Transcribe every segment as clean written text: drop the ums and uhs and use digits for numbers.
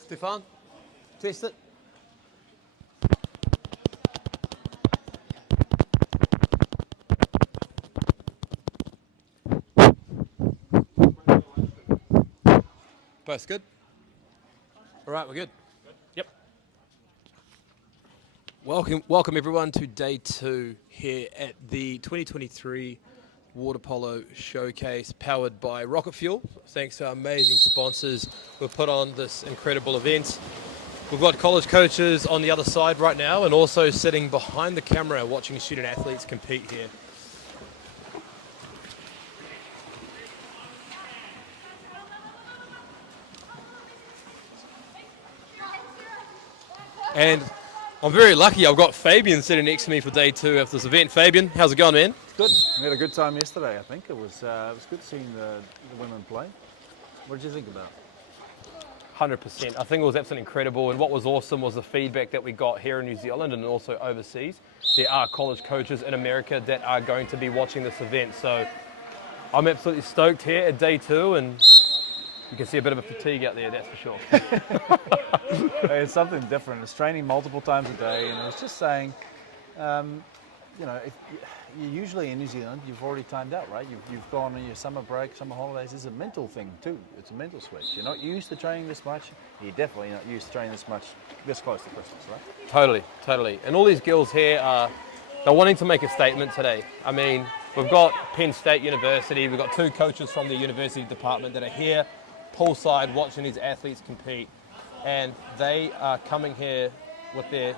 Stefan, test it. Both good? All right, we're good. Yep. Welcome everyone to day 2 here at the 2023 Water Polo Showcase powered by Rocket Fuel. Thanks to our amazing sponsors who've put on this incredible event. We've got college coaches on the other side right now and also sitting behind the camera watching student athletes compete here. And I'm very lucky I've got Fabian sitting next to me for day 2 of this event. Fabian, how's it going, man? Good. We had a good time yesterday, I think. It was good seeing the women play. What did you think about it? 100%. I think it was absolutely incredible, and what was awesome was the feedback that we got here in New Zealand and also overseas. There are college coaches in America that are going to be watching this event, so I'm absolutely stoked here at day 2, and you can see a bit of a fatigue out there, that's for sure. It's something different. It's training multiple times a day, and I was just saying, if you're usually in New Zealand, you've already timed out, right? You've gone on your summer break, summer holidays. It's a mental thing too. It's a mental switch. You're not used to training this much. You're definitely not used to training this much this close to Christmas, right? Totally. And all these girls here they're wanting to make a statement today. I mean, we've got Penn State University, we've got 2 coaches from the university department that are here poolside watching these athletes compete, and they are coming here with their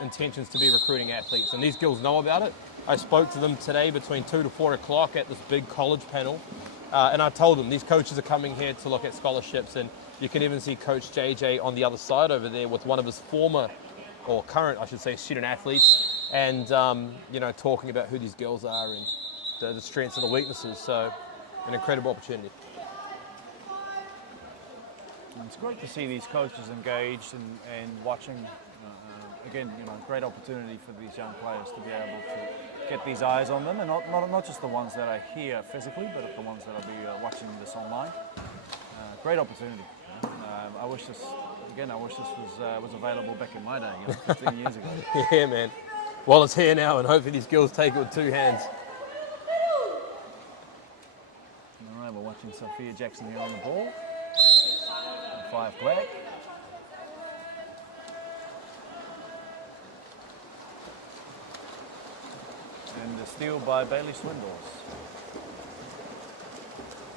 intentions to be recruiting athletes, and these girls know about it. I spoke to them today between 2 to 4 o'clock at this big college panel, and I told them these coaches are coming here to look at scholarships, and you can even see Coach JJ on the other side over there with one of his former, or current, I should say, student athletes, and talking about who these girls are and the strengths and the weaknesses. So, an incredible opportunity. It's great to see these coaches engaged and watching. Again, great opportunity for these young players to be able to get these eyes on them, and not just the ones that are here physically, but the ones that will be watching this online. Great opportunity. I wish this was available back in my day, 15 years ago. Yeah, man. Well, it's here now, and hopefully these girls take it with 2 hands. All right, we're watching Sophia Jackson here on the ball. 5 flag. And the steal by Bailey Swindoors.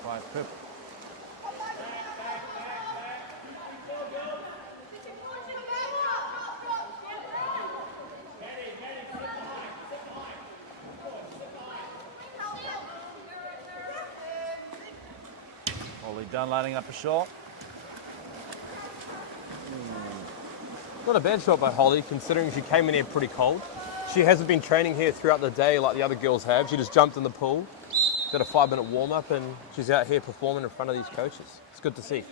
5 pip. Holly Dunn lining up a shot. Not a bad shot by Holly, considering she came in here pretty cold. She hasn't been training here throughout the day like the other girls have. She just jumped in the pool, did a 5-minute warm-up, and she's out here performing in front of these coaches. It's good to see.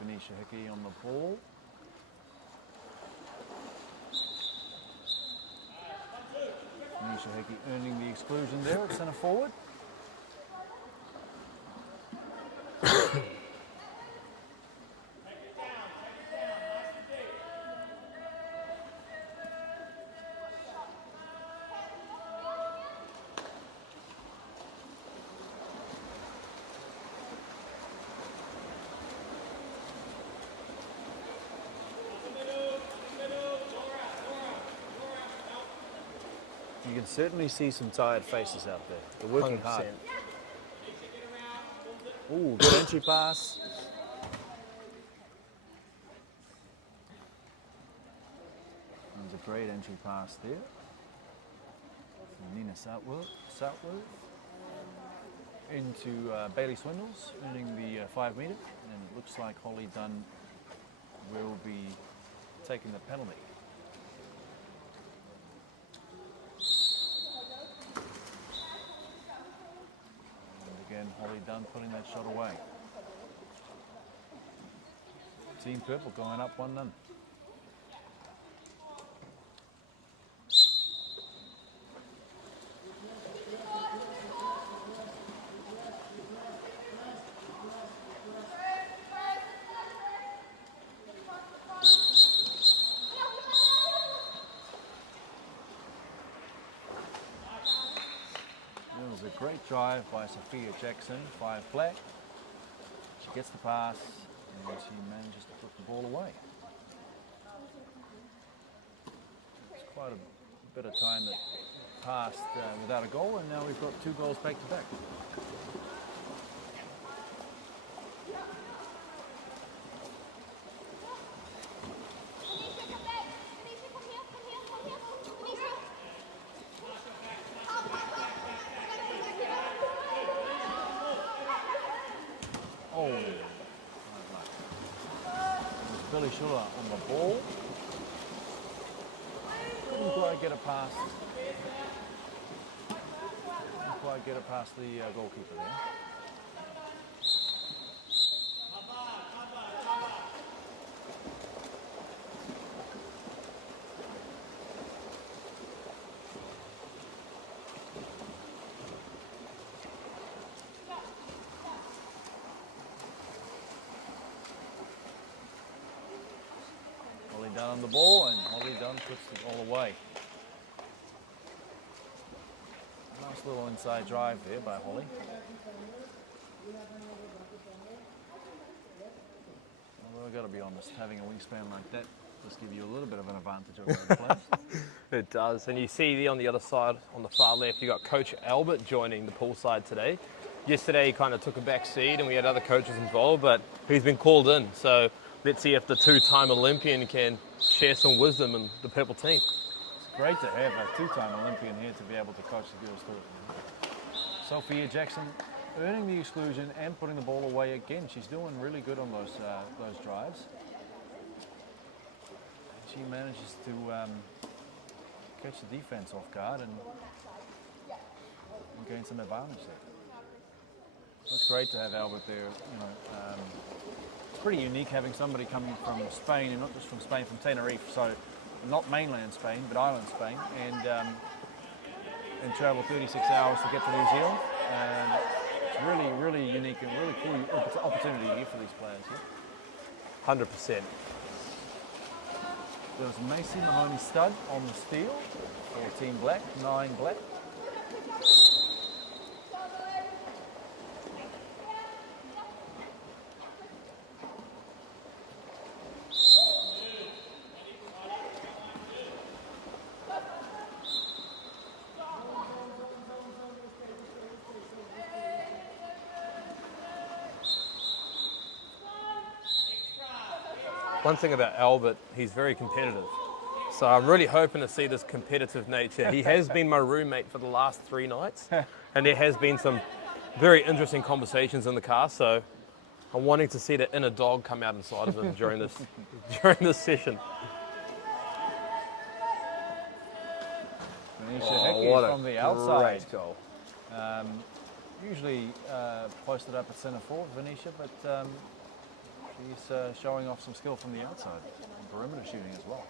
Phoenicia Hickey on the ball. Venetia Hickey earning the exclusion there at centre forward. You can certainly see some tired faces out there. They're working hard. 100%. Ooh, good entry pass. There's a great entry pass there. From Nina Southworth into Bailey Swindles, earning the 5 metre. And it looks like Holly Dunn will be taking the penalty. Again, Holly Dunn putting that shot away. Team Purple going up 1-0. It was a great drive by Sophia Jackson, 5 flat. She gets the pass and she manages to put the ball away. It's quite a bit of time that passed without a goal, and now we've got 2 goals back to back. Oh, Billy Schuller on the ball. Couldn't quite get it past. Couldn't quite get it past the goalkeeper there. Holly Dunn on the ball, and Holly Dunn puts the ball away. Nice little inside drive there by Holly. Although I've got to be honest, having a wingspan like that does give you a little bit of an advantage over other players. It does, and you see on the other side, on the far left, you got Coach Albert joining the pool side today. Yesterday he kind of took a back seat and we had other coaches involved, but he's been called in. So let's see if the 2-time Olympian can share some wisdom in the purple team. It's great to have a 2-time Olympian here to be able to coach the girls through. Sophia Jackson earning the exclusion and putting the ball away again. She's doing really good on those drives. She manages to catch the defense off guard and gain some advantage there. It's great to have Albert there. You know, it's pretty unique having somebody coming from Spain, and not just from Spain, from Tenerife. So not mainland Spain, but island Spain, and travel 36 hours to get to New Zealand. And it's really, really unique and really cool opportunity here for these players. Yeah? 100%. There's Macy Mahoney Stud on the steal for Team Black, 9 Black. One thing about Albert, he's very competitive. So I'm really hoping to see this competitive nature. He has been my roommate for the last 3 nights, and there has been some very interesting conversations in the car. So I'm wanting to see the inner dog come out inside of him during this session. What from the outside. Great goal. Usually posted up at centre forward, Venetia, but she's showing off some skill from the outside, and perimeter shooting as well.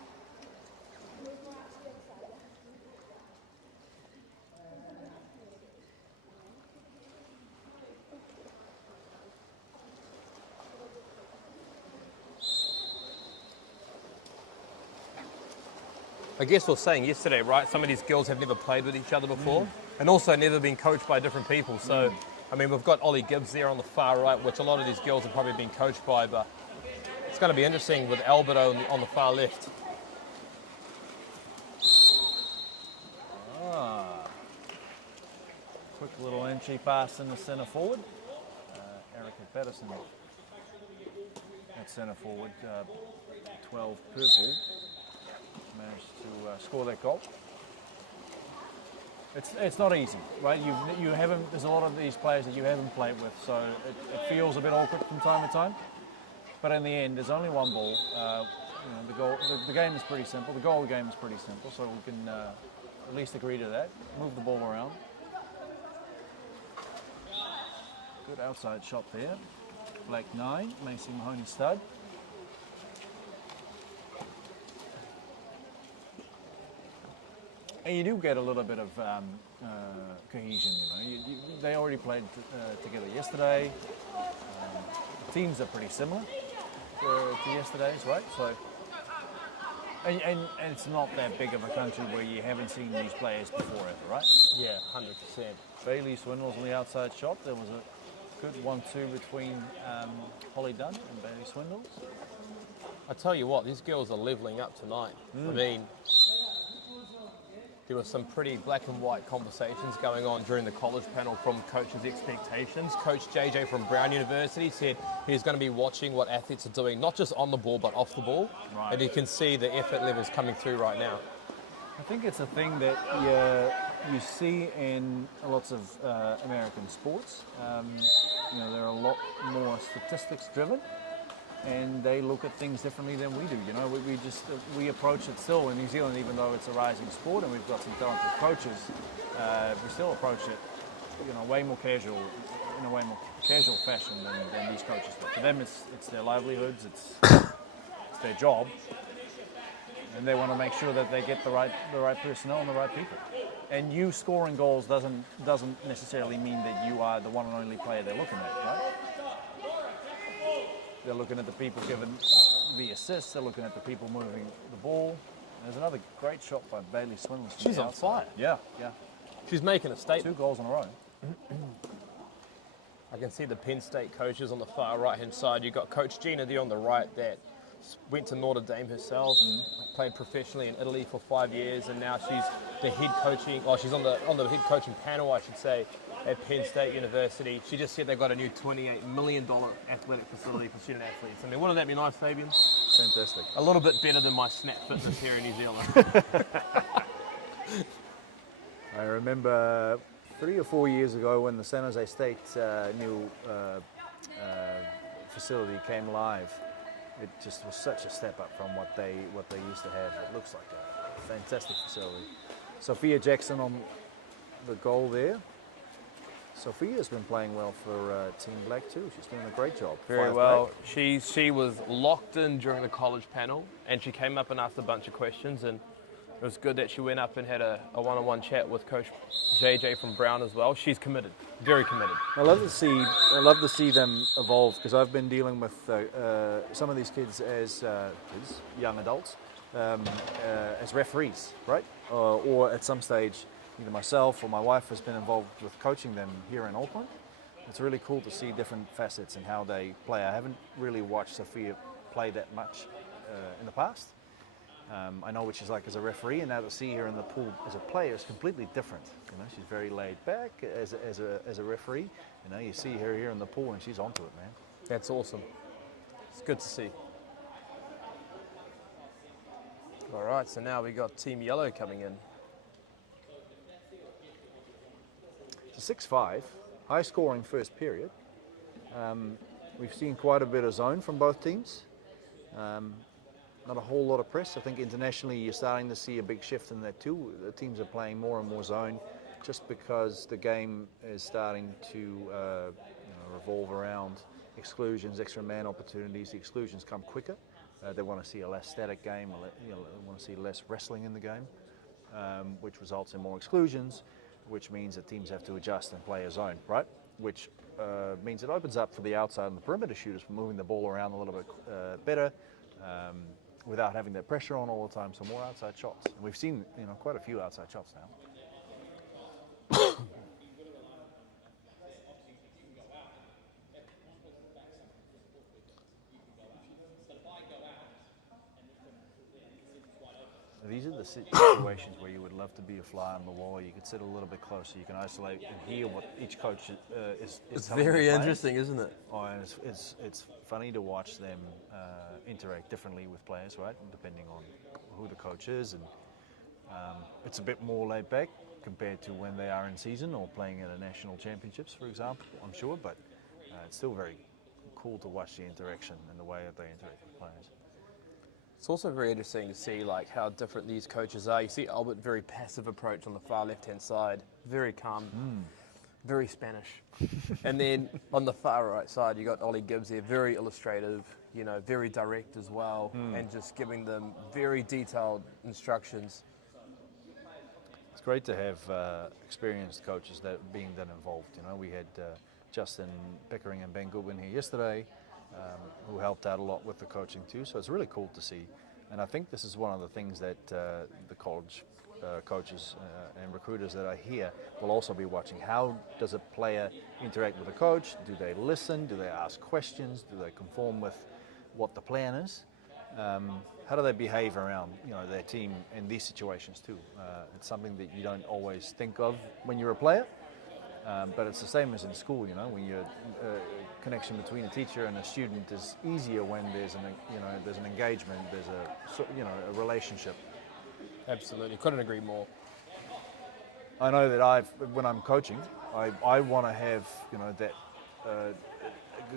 I guess we were saying yesterday, right? Some of these girls have never played with each other before, and also never been coached by different people. So, I mean, we've got Ollie Gibbs there on the far right, which a lot of these girls have probably been coached by, but it's going to be interesting with Alberto on the far left. Quick little entry pass in the centre forward. Erica Pedersen at centre forward, 12 purple, managed to score that goal. It's not easy, right? You haven't. There's a lot of these players that you haven't played with, so it feels a bit awkward from time to time. But in the end, there's only one ball. The game is pretty simple. The goal game is pretty simple, so we can at least agree to that. Move the ball around. Good outside shot there. Black 9, Macy Mahoney stud. And you do get a little bit of cohesion, they already played together yesterday. The teams are pretty similar to yesterday's, right? So, and it's not that big of a country where you haven't seen these players before ever, right? Yeah, 100%. Bailey Swindles on the outside shot. There was a good 1-2 between Holly Dunn and Bailey Swindles. I tell you what, these girls are leveling up tonight. I mean, there were some pretty black and white conversations going on during the college panel from coaches' expectations. Coach JJ from Brown University said he's going to be watching what athletes are doing, not just on the ball, but off the ball. Right. And you can see the effort levels coming through right now. I think it's a thing that you see in lots of American sports. They're a lot more statistics driven, and they look at things differently than we do. We approach it still in New Zealand, even though it's a rising sport and we've got some talented coaches. We still approach it, way more casual, in a way more casual fashion than these coaches do. For them, it's their livelihoods, it's their job, and they want to make sure that they get the right personnel and the right people. And you scoring goals doesn't necessarily mean that you are the one and only player they're looking at, right? They're looking at the people giving the assists. They're looking at the people moving the ball. There's another great shot by Bailey Swindles. She's on fire. Yeah. She's making a statement. 2 goals in a row. I can see the Penn State coaches on the far right-hand side. You've got Coach Gina there on the right that went to Notre Dame herself, played professionally in Italy for 5 years, and now she's the head coaching, she's on the head coaching panel, I should say, at Penn State University. She just said they've got a new $28 million athletic facility for student athletes. I mean, wouldn't that be nice, Fabian? Fantastic. A little bit better than my Snap Fitness here in New Zealand. I remember 3 or 4 years ago when the San Jose State new facility came live. It just was such a step up from what they used to have. It looks like a fantastic facility. Sophia Jackson on the goal there. Sophia's been playing well for Team Black too. She's doing a great job. Very 5 well. black. She was locked in during the college panel, and she came up and asked a bunch of questions, and it was good that she went up and had a one-on-one chat with Coach JJ from Brown as well. She's committed, very committed. I love to see them evolve, because I've been dealing with some of these kids as young adults, as referees, right? Or at some stage, either myself or my wife has been involved with coaching them here in Auckland. It's really cool to see different facets and how they play. I haven't really watched Sophia play that much in the past. I know what she's like as a referee, and now to see her in the pool as a player is completely different. She's very laid back as a referee. You see her here in the pool, and she's onto it, man. That's awesome. It's good to see. All right, so now we got Team Yellow coming in. It's a 6-5, high-scoring first period. We've seen quite a bit of zone from both teams. Not a whole lot of press. I think internationally you're starting to see a big shift in that too. The teams are playing more and more zone just because the game is starting to revolve around exclusions, extra man opportunities. The exclusions come quicker. They want to see a less static game. They want to see less wrestling in the game, which results in more exclusions, which means that teams have to adjust and play a zone, right? Which means it opens up for the outside and the perimeter shooters for moving the ball around a little bit better. without having that pressure on all the time. So more outside shots. And we've seen, quite a few outside shots now. These are the situations where you would love to be a fly on the wall. You could sit a little bit closer. You can isolate and hear what each coach is It's telling very the players. interesting, isn't it? Oh, and it's funny to watch them interact differently with players, right? Depending on who the coach is, and it's a bit more laid back compared to when they are in season or playing in a national championships, for example. I'm sure, but it's still very cool to watch the interaction and the way that they interact with players. It's also very interesting to see like how different these coaches are. You see Albert, very passive approach on the far left-hand side, very calm, very Spanish. And then on the far right side, you got Ollie Gibbs there, very illustrative, very direct as well, and just giving them very detailed instructions. It's great to have experienced coaches that being that involved. We had Justin Pickering and Ben Goodwin here yesterday, who helped out a lot with the coaching too. So it's really cool to see. And I think this is one of the things that the college coaches and recruiters that are here will also be watching. How does a player interact with a coach? Do they listen? Do they ask questions? Do they conform with what the plan is? How do they behave around their team in these situations too? It's something that you don't always think of when you're a player. But it's the same as in school, when your connection between a teacher and a student is easier when there's an engagement, there's a relationship. Absolutely, couldn't agree more. I know that when I'm coaching, I want to have that a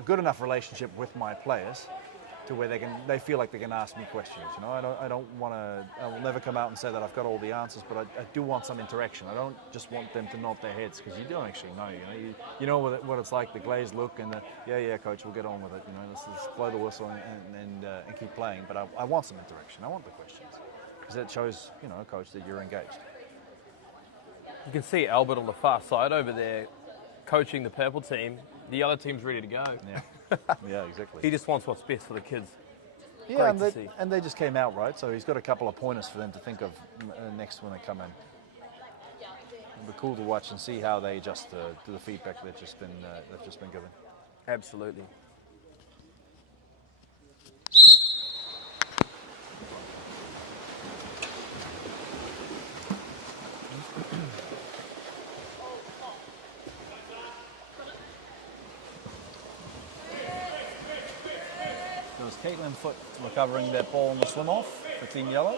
good enough relationship with my players to where they feel like they can ask me questions. I don't want to. I will never come out and say that I've got all the answers, but I do want some interaction. I don't just want them to nod their heads because you don't actually know. You know what it's like, the glazed look and the yeah, coach, we'll get on with it. Let's just blow the whistle and keep playing. But I want some interaction. I want the questions because it shows a coach that you're engaged. You can see Albert on the far side over there, coaching the purple team. The yellow team's ready to go. Yeah. Yeah, exactly. He just wants what's best for the kids. Yeah, Great and they just came out, right? So he's got a couple of pointers for them to think of next when they come in. It'll be cool to watch and see how they adjust to the feedback they've just been given. Absolutely. So it's Caitlin Foote recovering that ball on the swim off for Team Yellow.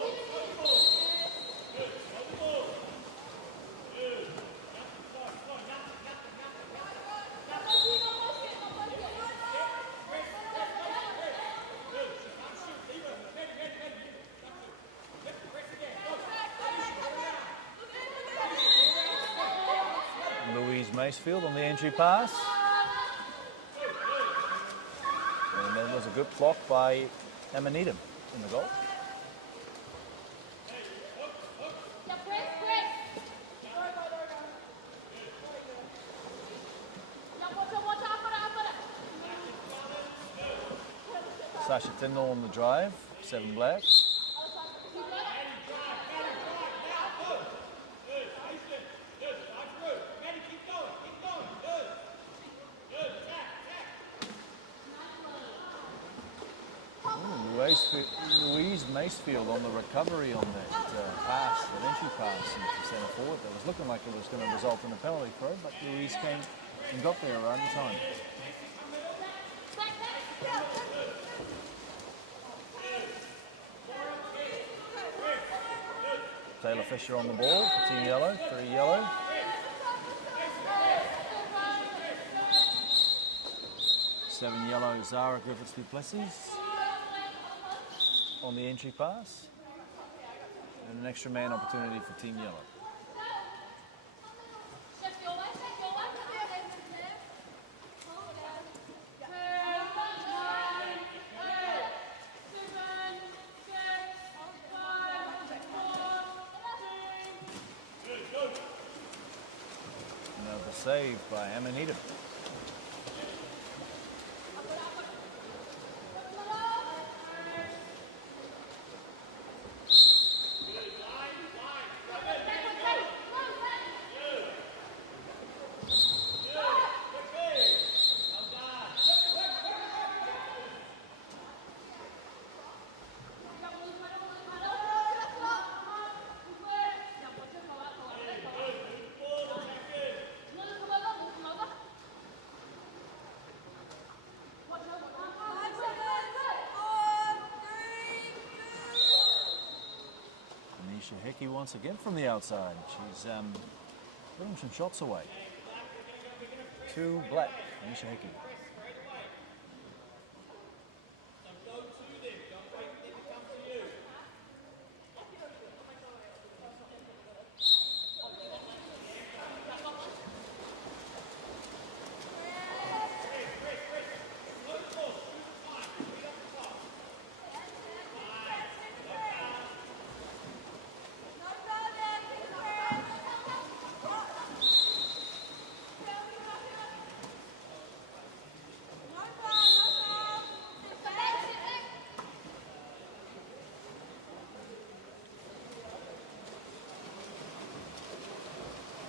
Louise Macefield on the entry pass. And that was a good block by Emma Needham in the goal. Sasha Tyndall on the drive, 7 black. Louise Macefield on the recovery on that pass, that entry pass into centre forward. That was looking like it was going to result in a penalty throw, but Louise came and got there right in time. Taylor Fisher on the ball for Team Yellow, 3 yellow. Seven yellow, Zara Griffiths-Duplessis on the entry pass. And an extra man opportunity for Team Yellow. Another save by Emma Needham. Hickey once again from the outside. She's putting some shots away. 2 black, Misha Hickey.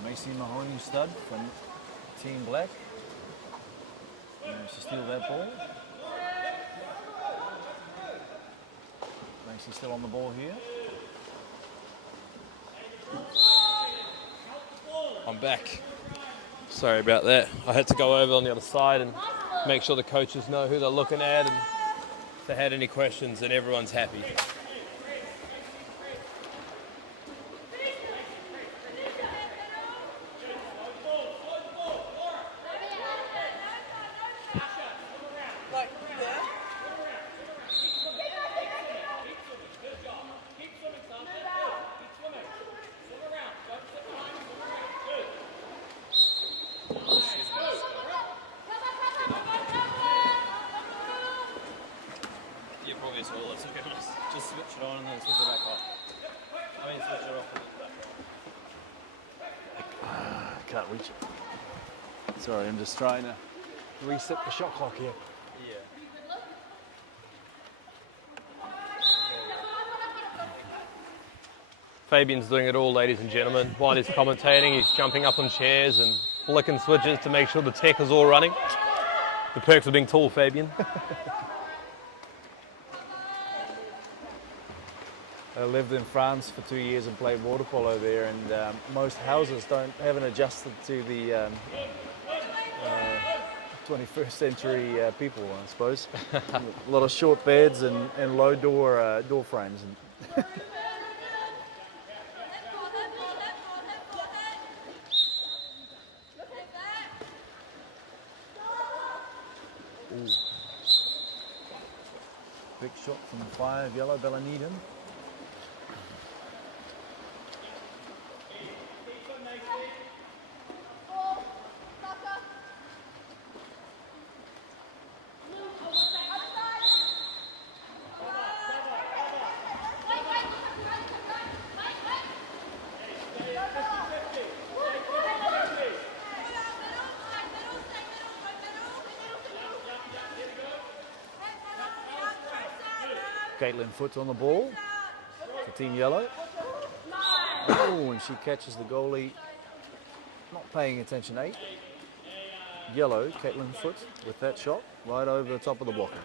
Macy Mahoney stud from Team Black. Managed to steal that ball. Macy still on the ball here. I'm back. Sorry about that. I had to go over on the other side and make sure the coaches know who they're looking at, and if they had any questions, and everyone's happy. Yeah, probably it's all. It's okay. Just switch it on and then switch it back off. I mean, switch it off. Can't reach it. Sorry, I'm just trying to reset the shot clock here. Yeah. Fabian's doing it all, ladies and gentlemen. While he's commentating, he's jumping up on chairs and flicking switches to make sure the tech is all running. The perks of being tall, Fabian. I lived in France for 2 years and played water polo there, and most houses haven't adjusted to the 21st century people, I suppose. A lot of short beds and low door frames. Big shot from 5 yellow, Bellanidin. Caitlin Foot on the ball for Team Yellow. Oh, and she catches the goalie, not paying attention, 8. Yellow, Caitlin Foot with that shot right over the top of the blocker.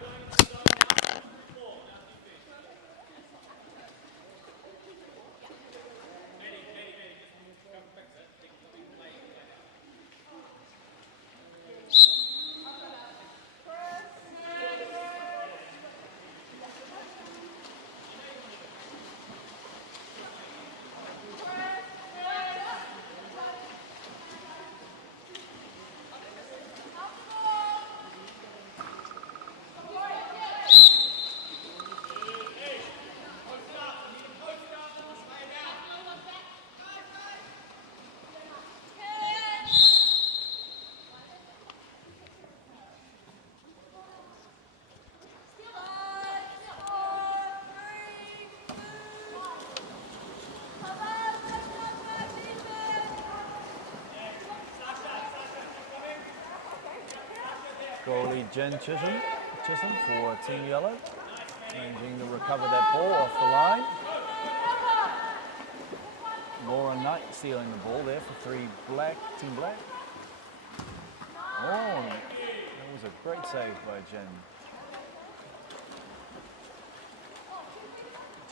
Goalie Jen Chisholm for Team Yellow, managing to recover that ball off the line. Laura Knight stealing the ball there for Team Black. Oh, that was a great save by Jen.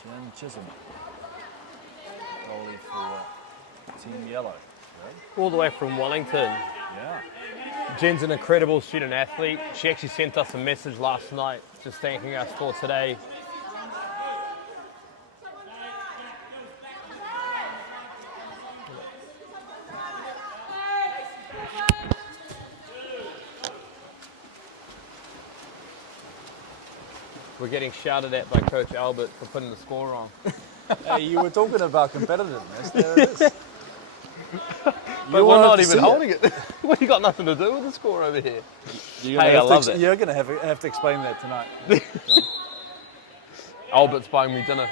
Jen Chisholm, goalie for Team Yellow. All the way from Wellington. Yeah. Jen's an incredible student athlete. She actually sent us a message last night just thanking us for today. We're getting shouted at by Coach Albert for putting the score wrong. Hey, you were talking about competitiveness. There it is. But we're not even holding it. We got nothing to do with the score over here. Hey, I love it. You're going to have to explain that tonight. Albert's buying me dinner.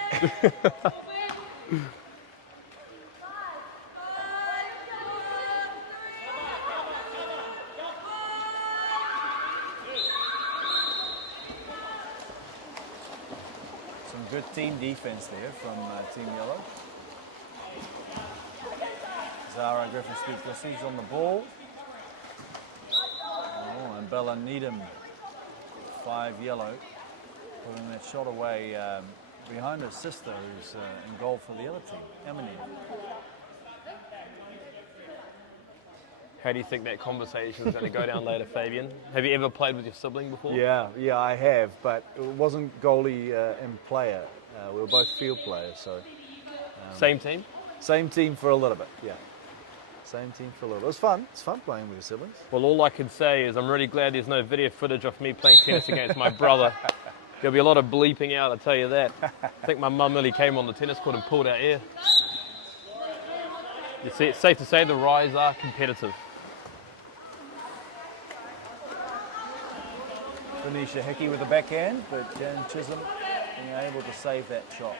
Some good team defense there from Team Yellow. Zara Griffiths-Duplessis on the ball. Oh, and Bella Needham, 5 yellow, putting that shot away behind her sister, who's in goal for the other team, Emily. How do you think that conversation is going to go down later, Fabian? Have you ever played with your sibling before? Yeah, I have, but it wasn't goalie and player. We were both field players, so. Same team? Same team for a little bit, yeah. Same team for a little bit. It was fun. It's fun playing with your siblings. Well, all I can say is I'm really glad there's no video footage of me playing tennis against my brother. There'll be a lot of bleeping out, I'll tell you that. I think my mum nearly came on the tennis court and pulled our ear. You see, it's safe to say the Rise are competitive. Venetia Hickey with the backhand, but Jan Chisholm being able to save that shot.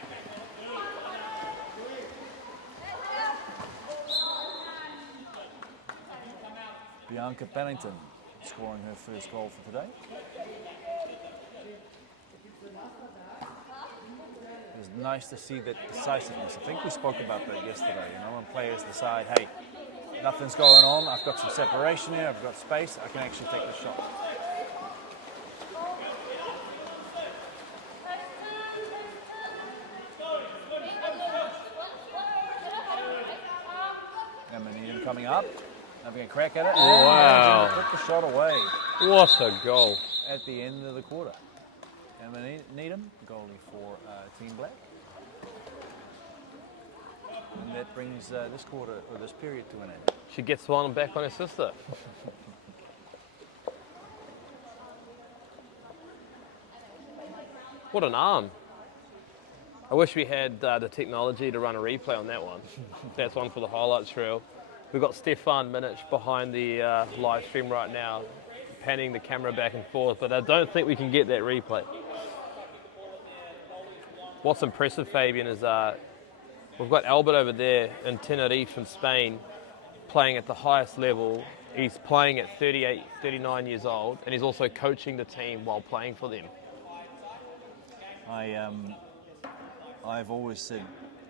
Bianca Pennington scoring her first goal for today. It was nice to see that decisiveness. I think we spoke about that yesterday, when players decide, hey, nothing's going on, I've got some separation here, I've got space, I can actually take the shot. Emma Needham coming up. Having a crack at it. Wow. And put the shot away What a goal. at the end of the quarter. Emma Needham, goalie for Team Black. And that brings this quarter, or this period, to an end. She gets one back on her sister. What an arm. I wish we had the technology to run a replay on that one. That's one for the highlights reel. We've got Stefan Minich behind the live stream right now, panning the camera back and forth, but I don't think we can get that replay. What's impressive, Fabian, is we've got Albert over there in Tenerife in Spain playing at the highest level. He's playing at 38, 39 years old, and he's also coaching the team while playing for them. I've always said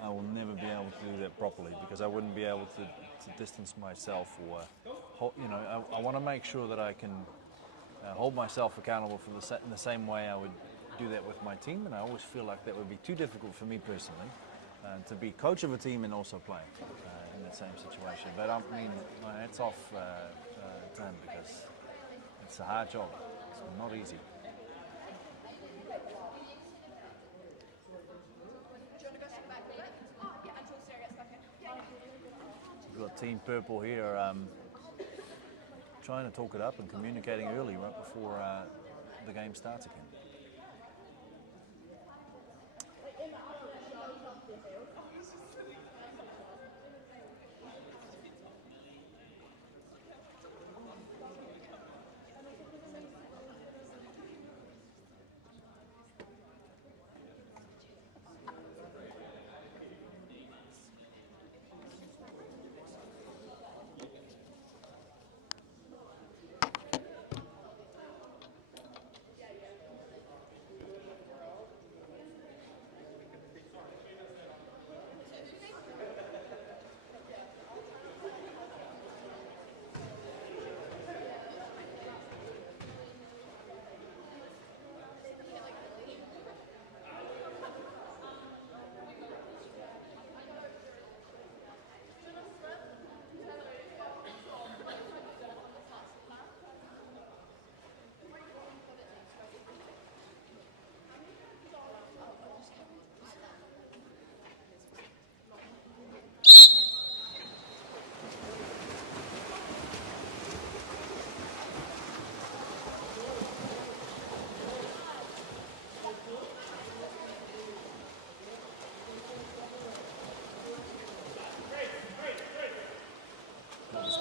I will never be able to do that properly because I wouldn't be able to distance myself, or I want to make sure that I can hold myself accountable for in the same way I would do that with my team, and I always feel like that would be too difficult for me personally to be coach of a team and also play in that same situation. But I mean, my hats off to him because it's a hard job. It's not easy. We've got Team Purple here trying to talk it up and communicating early right before the game starts again.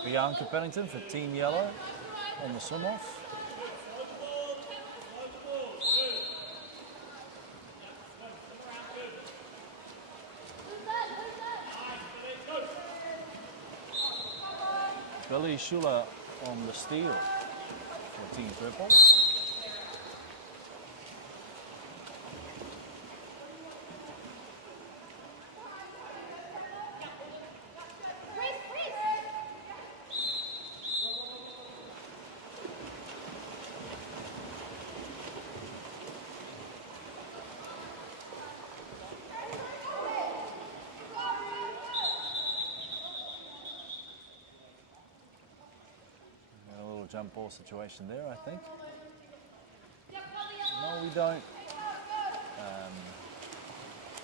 Bianca Pennington for Team Yellow on the swim-off. Billy Schuler on the steal for Team Purple. Jump ball situation there, I think. No, we don't.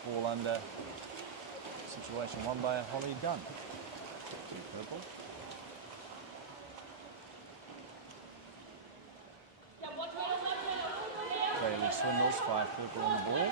Ball under situation won by Holly Dunn. Team Purple. Bailey Swindles, 5 purple on the ball.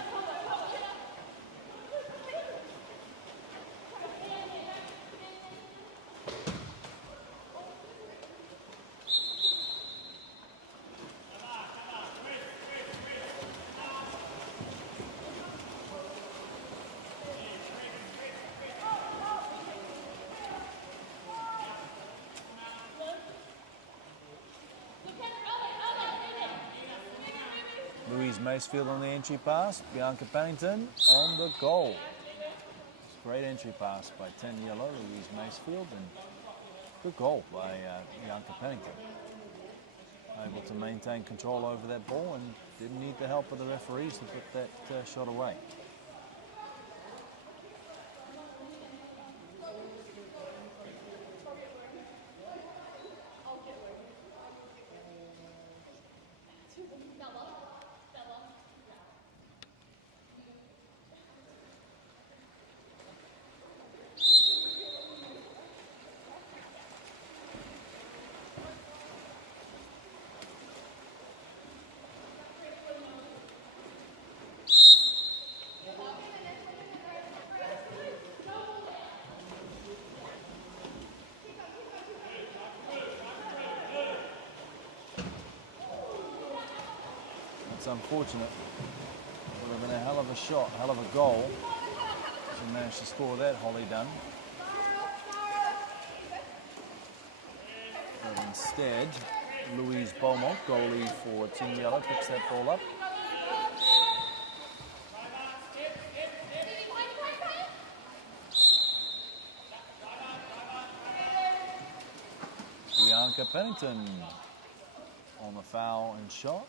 Louise Macefield on the entry pass. Bianca Pennington on the goal. Great entry pass by 10 Yellow, Louise Macefield, and good goal by Bianca Pennington. Able to maintain control over that ball and didn't need the help of the referees to put that shot away. It's unfortunate. Would have been a hell of a shot, hell of a goal. She managed to score that, Holly Dunn. But instead, Louise Beaumont, goalie for Team Yellow, picks that ball up. Bianca Pennington on the foul and shot.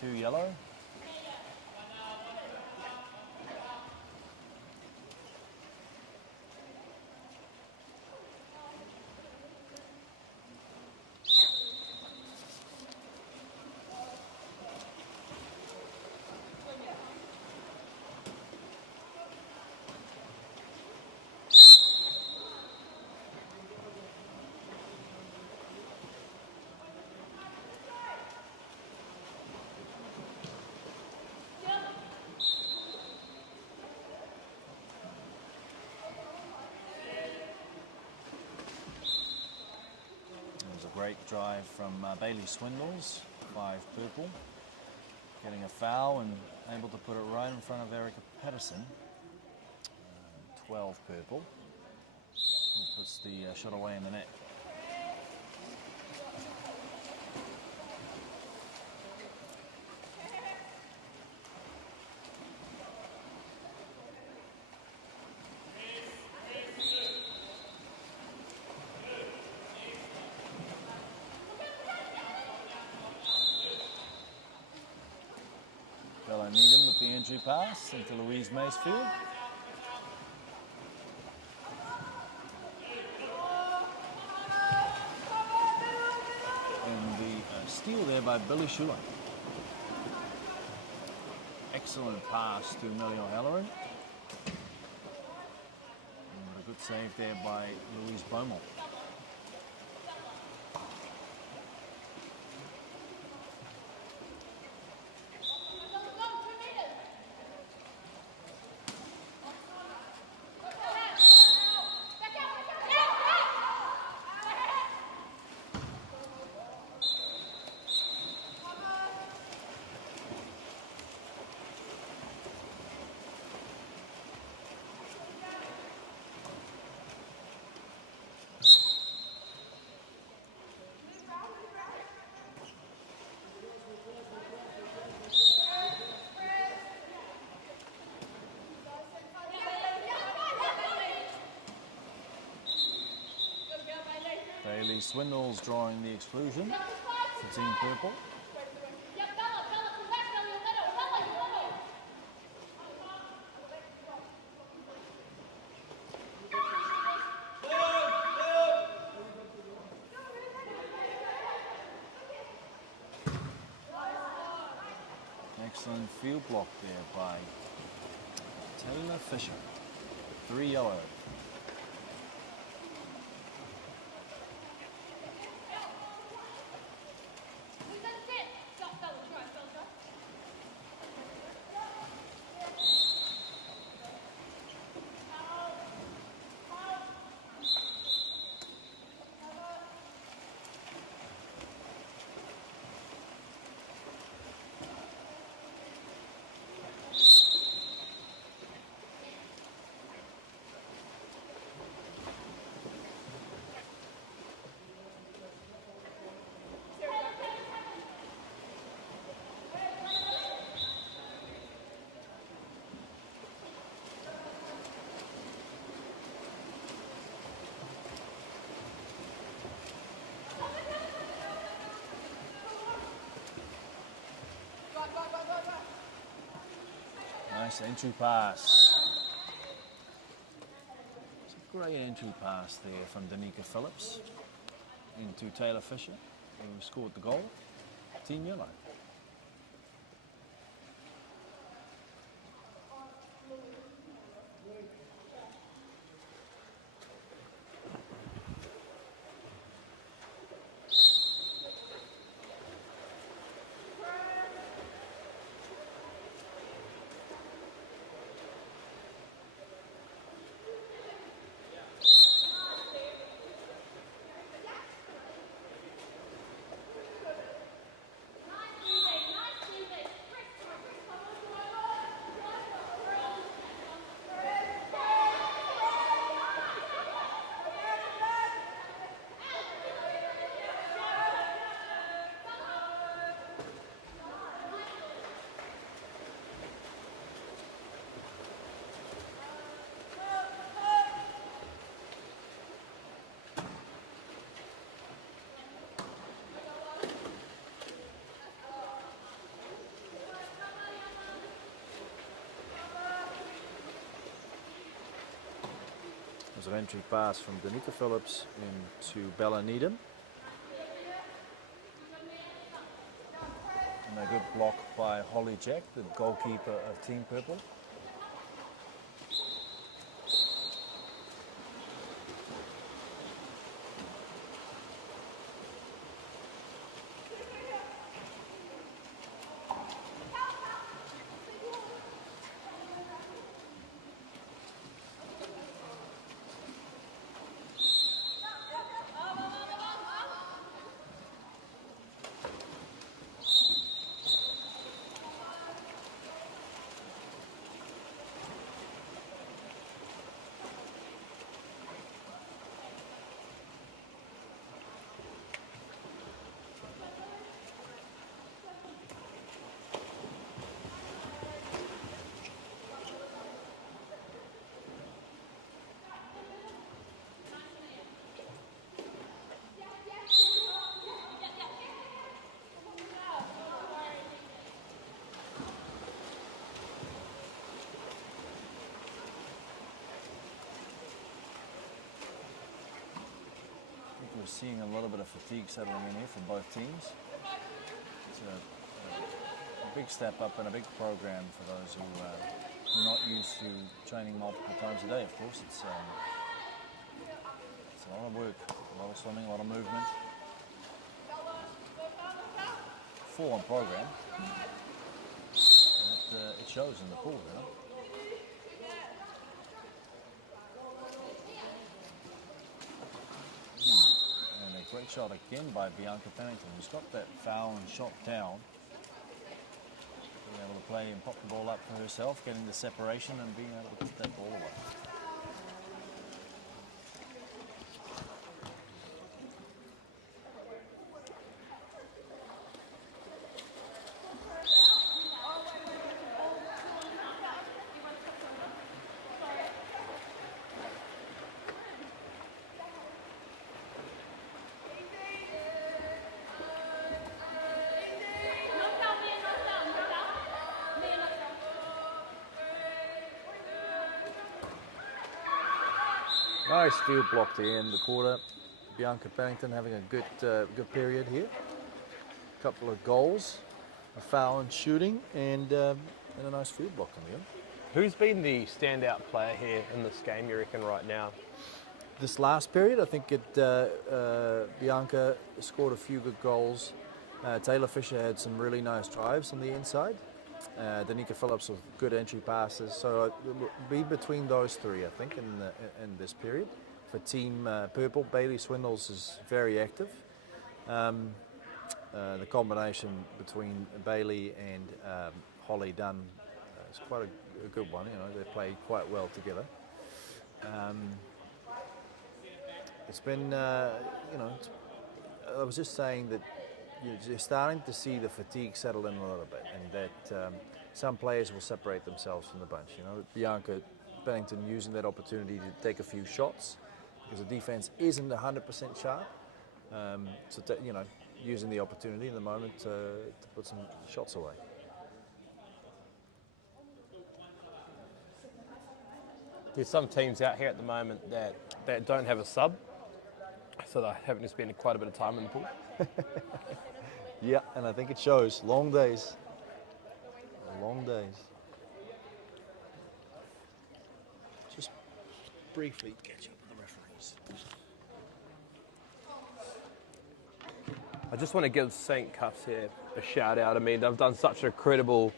2 Yellow. Great drive from Bailey Swindles, 5 purple, getting a foul and able to put it right in front of Erica Patterson, 12 purple, who puts the shot away in the net. Needham with the entry pass into Louise Macefield. And the steal there by Billy Schuler. Excellent pass to Amelia O'Halloran. And a good save there by Louise Beaumont. Bailey Swindle's drawing the exclusion for Team Purple. Excellent field block there by Taylor Fisher. 3 yellow. Nice entry pass. It's a great entry pass there from Danica Phillips into Taylor Fisher, who scored the goal. Team yellow. There's an entry pass from Danica Phillips into Bella Needham. And a good block by Holly Jack, the goalkeeper of Team Purple. We're seeing a little bit of fatigue settling in here from both teams. It's a big step up and a big program for those who are not used to training multiple times a day. Of course, it's a lot of work, a lot of swimming, a lot of movement. Full-on program. And it shows in the pool, you know. Great shot again by Bianca Pennington, who's got that foul and shot down. Being able to play and pop the ball up for herself, getting the separation and being able to put that ball away. Nice field block there in the quarter. Bianca Pennington having a good period here. A couple of goals, a foul and shooting, and a nice field block in the end. Who's been the standout player here in this game, you reckon, right now? This last period, I think Bianca scored a few good goals. Taylor Fisher had some really nice drives on the inside. Danica Phillips with good entry passes. So it will be between those three, I think, in this period. For Team Purple, Bailey Swindles is very active. The combination between Bailey and Holly Dunn is quite a good one. You know, they play quite well together. It's been, I was just saying that you're starting to see the fatigue settle in a little bit, and that some players will separate themselves from the bunch. You know, Bianca Pennington using that opportunity to take a few shots because the defense isn't 100% sharp. Using the opportunity in the moment to put some shots away. There's some teams out here at the moment that don't have a sub, so they're having to spend quite a bit of time in the pool. Yeah, and I think it shows. Long days. Long days. Just briefly catch up with the referees. I just want to give St. Cuffs here a shout out. I mean, they've done such an incredible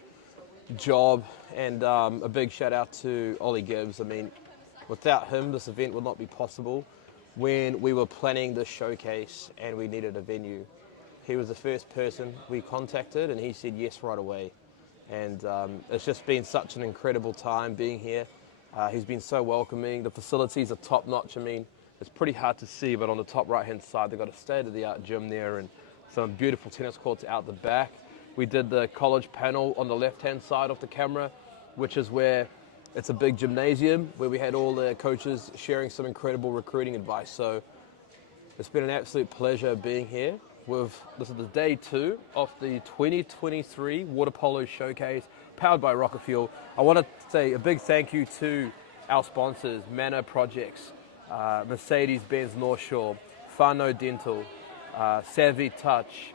job, and a big shout out to Ollie Gibbs. I mean, without him, this event would not be possible. When we were planning the showcase and we needed a venue, he was the first person we contacted, and he said yes right away. And it's just been such an incredible time being here. He's been so welcoming. The facilities are top notch. I mean, it's pretty hard to see, but on the top right hand side, they've got a state-of-the-art gym there and some beautiful tennis courts out the back. We did the college panel on the left-hand side of the camera, which is where it's a big gymnasium where we had all the coaches sharing some incredible recruiting advice. So it's been an absolute pleasure being here. This is the day 2 of the 2023 Water Polo Showcase, powered by Rocket Fuel. I want to say a big thank you to our sponsors, Manor Projects, Mercedes-Benz North Shore, Whānau Dental, Savvy Touch,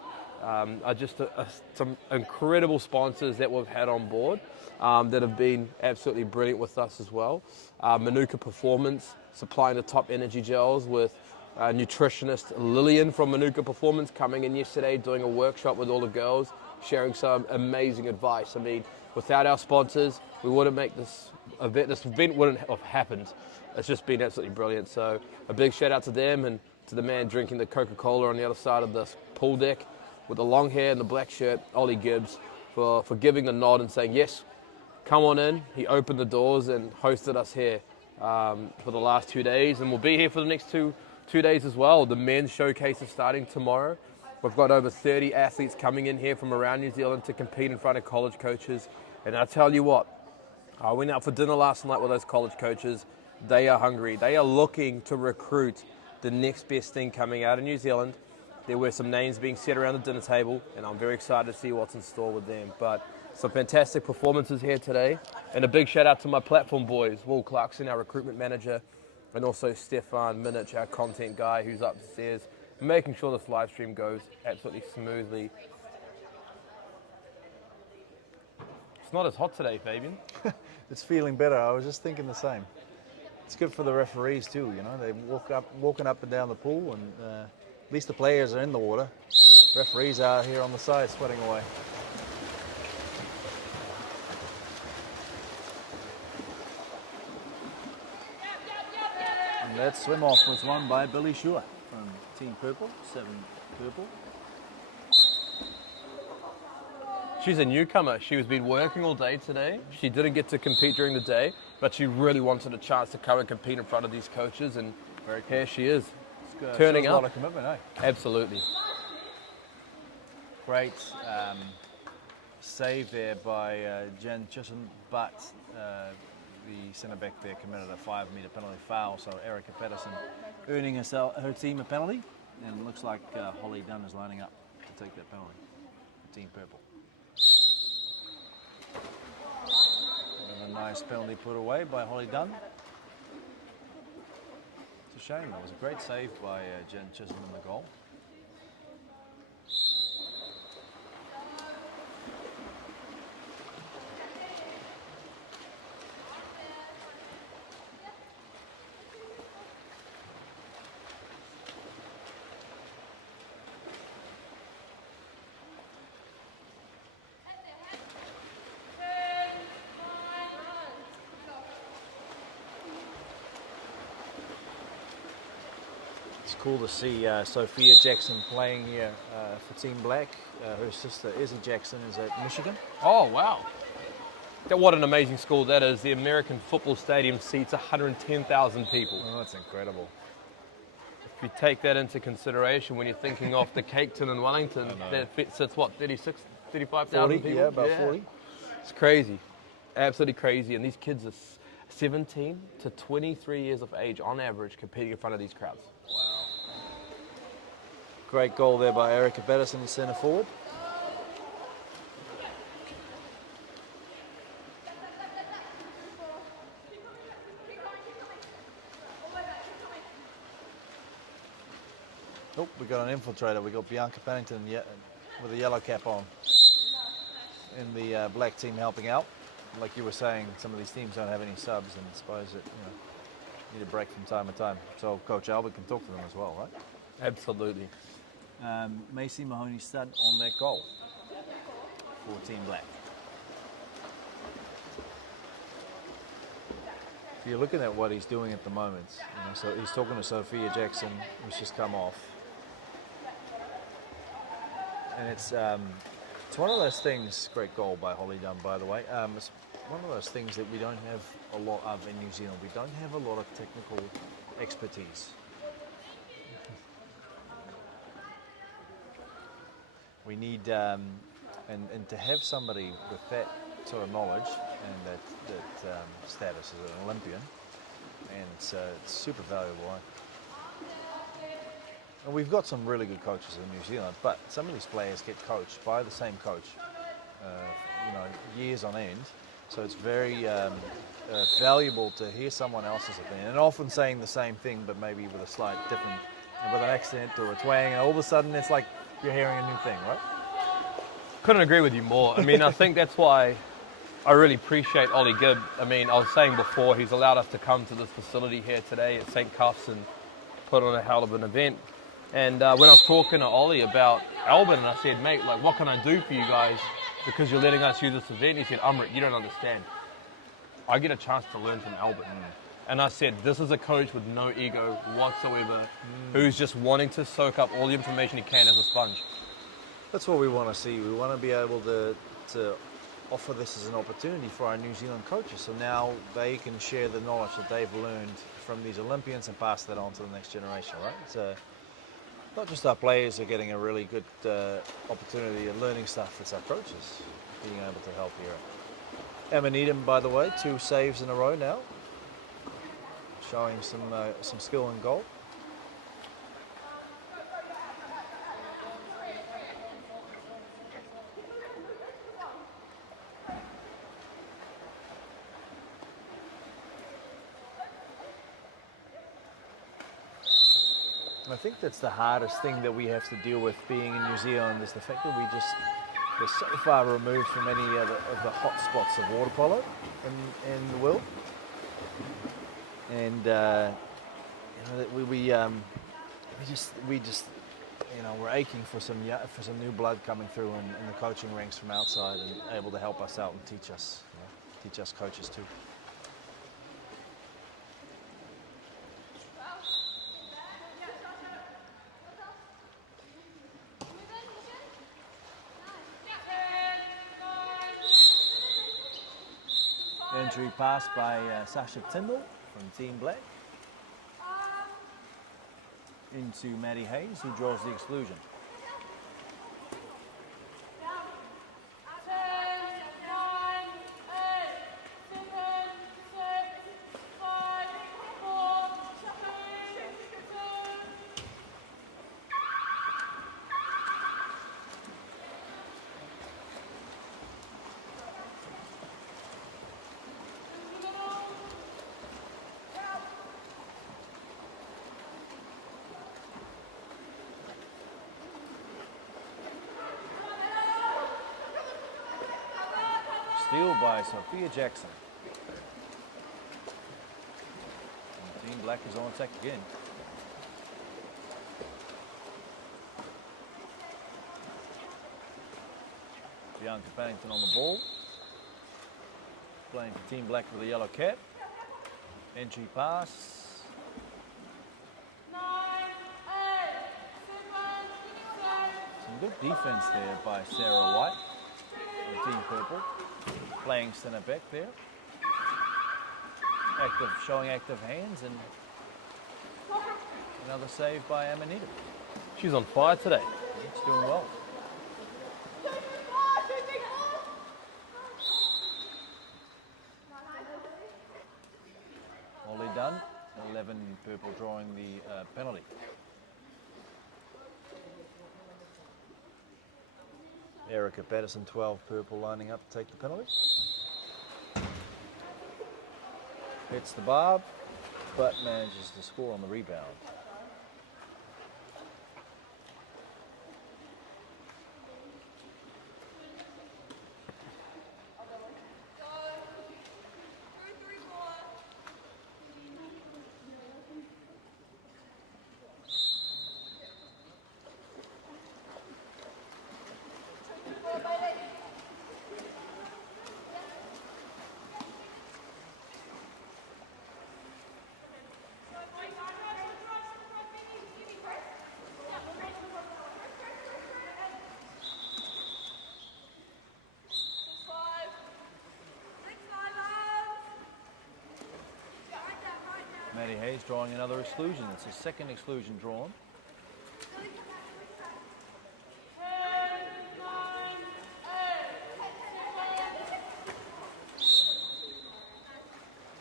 some incredible sponsors that we've had on board that have been absolutely brilliant with us as well. Manuka Performance, supplying the top energy gels with nutritionist Lillian from Manuka Performance coming in yesterday, doing a workshop with all the girls, sharing some amazing advice. I mean, without our sponsors, we wouldn't make this event. This event wouldn't have happened. It's just been absolutely brilliant. So a big shout out to them and to the man drinking the Coca-Cola on the other side of this pool deck with the long hair and the black shirt, Ollie Gibbs, for giving the nod and saying, yes, come on in. He opened the doors and hosted us here for the last 2 days, and we'll be here for the next two days as well. The men's showcase is starting tomorrow. We've got over 30 athletes coming in here from around New Zealand to compete in front of college coaches. And I tell you what, I went out for dinner last night with those college coaches. They are hungry. They are looking to recruit the next best thing coming out of New Zealand. There were some names being set around the dinner table, and I'm very excited to see what's in store with them. But some fantastic performances here today. And a big shout out to my platform boys, Will Clarkson, our recruitment manager, and also Stefan Minich, our content guy, who's upstairs, making sure this live stream goes absolutely smoothly. It's not as hot today, Fabian. It's feeling better. I was just thinking the same. It's good for the referees too, you know. They walking up and down the pool, and at least the players are in the water. Referees are here on the side sweating away. And that swim off was won by Billy Shua from Team Purple, 7 Purple. She's a newcomer. She's been working all day today. She didn't get to compete during the day, but she really wanted a chance to come and compete in front of these coaches, and here she is, turning up. A lot of commitment, eh? Absolutely. Great save there by Jen Chisholm, but the centre back there committed a 5-metre penalty foul, so Erica Patterson earning her team a penalty, and it looks like Holly Dunn is lining up to take that penalty for Team Purple. And a nice penalty put away by Holly Dunn. shame. It was a great save by Jen Chisholm in the goal. It's cool to see Sophia Jackson playing here for Team Black. Her sister Izzy Jackson is at Michigan. Oh, wow. What an amazing school that is. The American Football Stadium seats 110,000 people. Oh, that's incredible. If you take that into consideration when you're thinking of the Caketon and Wellington, that sits what, 36, 35,000 people? Yeah, about 40. It's crazy. Absolutely crazy. And these kids are 17 to 23 years of age on average competing in front of these crowds. Wow. Great goal there by Erica Bettison in centre forward. Oh, we got an infiltrator. We got Bianca Pennington with a yellow cap on in the black team helping out. Like you were saying, some of these teams don't have any subs, and I suppose that need a break from time to time. So Coach Albert can talk to them as well, right? Absolutely. Macy Mahoney Stud on that goal for Team Black. So you're looking at what he's doing at the moment. So he's talking to Sophia Jackson, who's just come off. And it's one of those things, great goal by Holly Dunn, by the way. It's one of those things that we don't have a lot of in New Zealand. We don't have a lot of technical expertise. We need, and to have somebody with that sort of knowledge and that status as an Olympian, and it's super valuable. And we've got some really good coaches in New Zealand, but some of these players get coached by the same coach, years on end. So it's very valuable to hear someone else's opinion, and often saying the same thing, but maybe with a slight different, with an accent or a twang, and all of a sudden it's like you're hearing a new thing, right? Couldn't agree with you more. I mean, I think that's why I really appreciate Ollie Gibb. I mean, I was saying before, he's allowed us to come to this facility here today at St. Cuffs and put on a hell of an event. And when I was talking to Ollie about Albert, and I said, mate, like, what can I do for you guys because you're letting us use this event? He said, Umrit, you don't understand. I get a chance to learn from Albert. And I said, this is a coach with no ego whatsoever, who's just wanting to soak up all the information he can as a sponge. That's what we want to see. We want to be able to offer this as an opportunity for our New Zealand coaches. So now they can share the knowledge that they've learned from these Olympians and pass that on to the next generation, right? So not just our players are getting a really good opportunity of learning stuff, it's our coaches being able to help here. Emma Needham, by the way, 2 saves in a row now, showing some skill in goal. I think that's the hardest thing that we have to deal with being in New Zealand, is the fact that we're so far removed from any of the hot spots of water polo in the world, and we just we're aching for some new blood coming through in the coaching ranks from outside and able to help us out and teach us coaches too. Entry pass by Sasha Tyndall from Team Black into Maddie Hayes, who draws the exclusion. steal by Sophia Jackson. And Team Black is on attack again. Bianca Pennington on the ball. Playing for Team Black with a yellow cap. Entry pass. Some good defense there by Sarah White on Team Purple. Playing centre back there. Showing active hands, and another save by Amanita. She's on fire today. She's doing well. Molly Dunn, 11 Purple drawing the penalty. Erica Patterson, 12 Purple lining up to take the penalty. Hits the barb, but manages to score on the rebound. Maddie Hayes drawing another exclusion. It's his second exclusion drawn.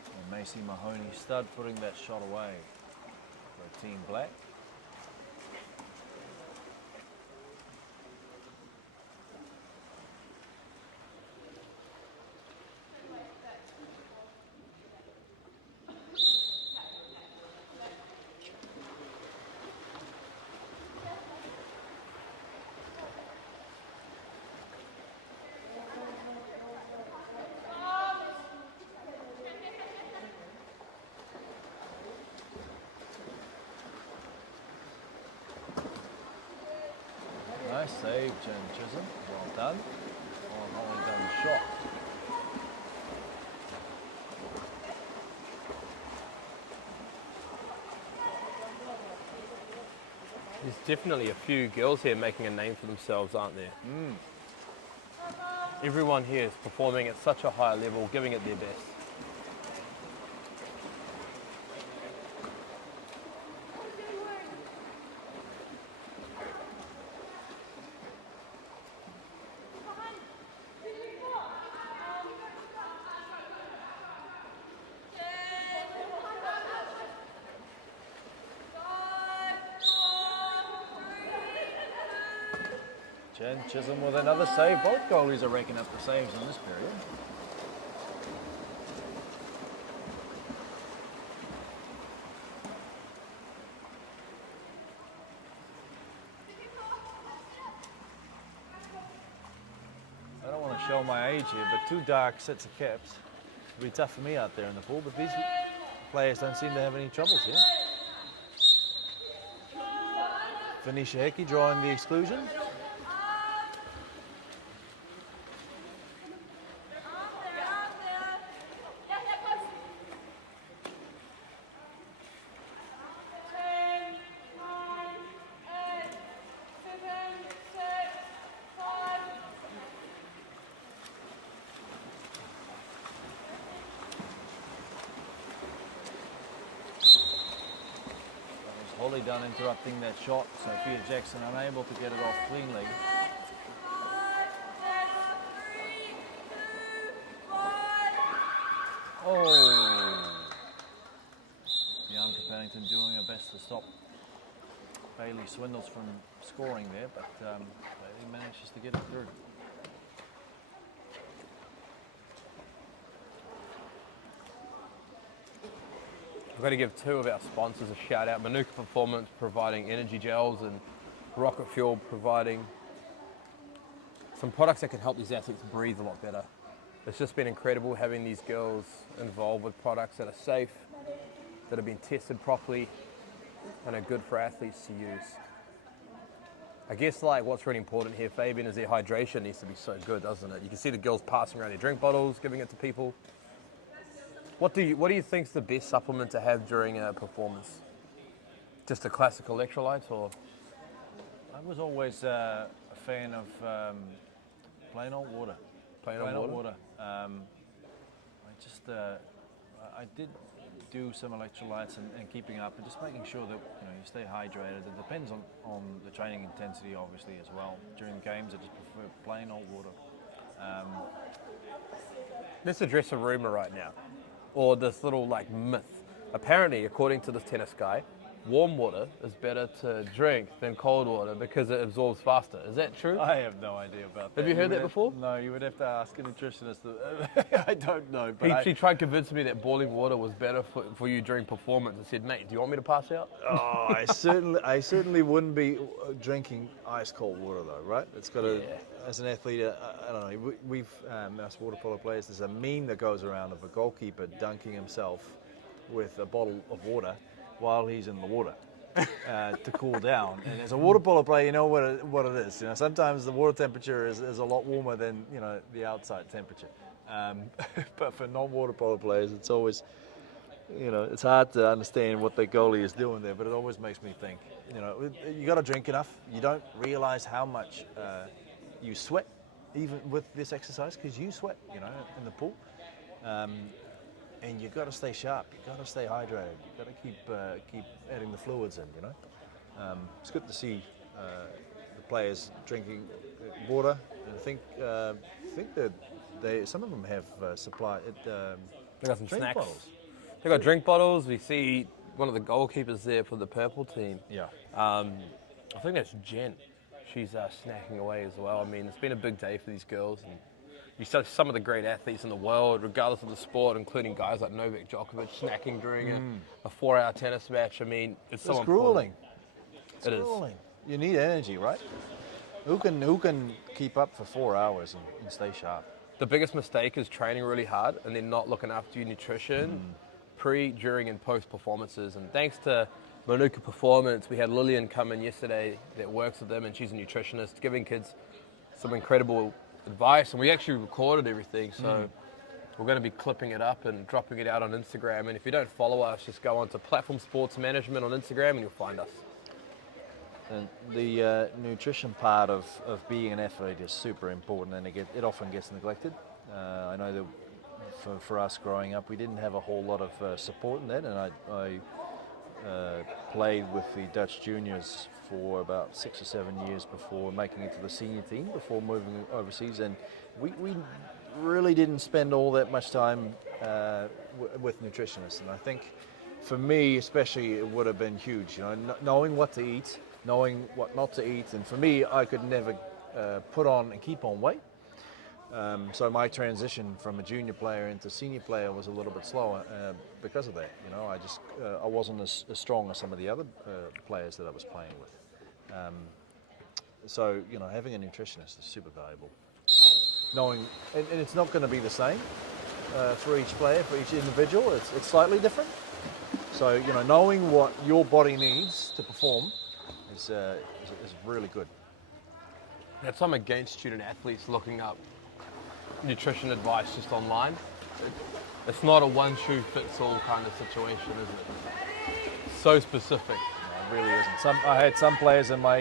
And Macy Mahoney Stud putting that shot away for Team Black. Nice save, Jen Chisholm. Well done. On Holly Dunn's shot. There's definitely a few girls here making a name for themselves, aren't there? Everyone here is performing at such a high level, giving it their best. Jen Chisholm with another save. Both goalies are raking up the saves in this period. I don't want to show my age here, but two dark sets of caps. It'll be tough for me out there in the pool, but these players don't seem to have any troubles here. Venetia Hickey drawing the exclusion. Holly Dunn interrupting that shot. Sophia Jackson unable to get it off cleanly. Oh! Bianca Pennington doing her best to stop Bailey Swindles from scoring there, but Bailey manages to get it through. I've got to give two of our sponsors a shout out. Manuka Performance providing energy gels, and Rocket Fuel providing some products that can help these athletes breathe a lot better. It's just been incredible having these girls involved with products that are safe, that have been tested properly, and are good for athletes to use. I guess like what's really important here, Fabian, is their hydration needs to be so good, doesn't it? You can see the girls passing around their drink bottles, giving it to people. What do you think is the best supplement to have during a performance? Just a classic electrolyte, or? I was always a fan of plain old water. Plain old water? I did do some electrolytes and keeping up and just making sure that you stay hydrated. It depends on the training intensity, obviously, as well. During games, I just prefer plain old water. Let's address a rumor right now, or this little like myth. Apparently, according to this tennis guy, warm water is better to drink than cold water because it absorbs faster. Is that true? I have no idea about that. Have you heard that before? No, you would have to ask a nutritionist. I don't know. But He tried to convince me that boiling water was better for you during performance. I said, mate, do you want me to pass out? Oh, I certainly wouldn't be drinking ice cold water though, right? It's got to, as an athlete, I don't know. We've us water polo players. There's a meme that goes around of a goalkeeper dunking himself with a bottle of water while he's in the water to cool down. And as a water polo player, you know what it is. Sometimes the water temperature is a lot warmer than the outside temperature. But for non-water polo players, it's always it's hard to understand what the goalie is doing there. But it always makes me think, you got to drink enough. You don't realize how much you sweat even with this exercise, because you sweat, in the pool. And you've got to stay sharp. You've got to stay hydrated. You've got to keep adding the fluids in. It's good to see the players drinking water. And I think that some of them have supply. They got some drink snacks. bottles. They got drink bottles. We see one of the goalkeepers there for the purple team. Yeah. I think that's Jen. She's snacking away as well. I mean, it's been a big day for these girls. And you see some of the great athletes in the world, regardless of the sport, including guys like Novak Djokovic snacking during a 4-hour tennis match. I mean, it's so grueling. It is. Grueling. You need energy, right? Who can keep up for 4 hours and stay sharp? The biggest mistake is training really hard and then not looking after your nutrition pre, during, and post performances. And thanks to Manuka Performance, we had Lillian come in yesterday that works with them, and she's a nutritionist, giving kids some incredible advice, and we actually recorded everything, so we're going to be clipping it up and dropping it out on Instagram. And if you don't follow us, just go on to Platform Sports Management on Instagram and you'll find us. And the nutrition part of being an athlete is super important, and it often gets neglected. I know that for us growing up, we didn't have a whole lot of support in that, and I played with the Dutch juniors for about 6 or 7 years before making it to the senior team, before moving overseas, and we really didn't spend all that much time with nutritionists. And I think for me especially, it would have been huge, knowing what to eat, knowing what not to eat. And for me, I could never put on and keep on weight. So my transition from a junior player into senior player was a little bit slower because of that. I wasn't as strong as some of the other players that I was playing with. So having a nutritionist is super valuable. Knowing, and it's not going to be the same for each player, for each individual. It's slightly different. So knowing what your body needs to perform is really good. That's why I'm against student athletes looking up nutrition advice just online. It's not a one-shoe-fits-all kind of situation, is it? So specific. No, it really isn't. I had some players in my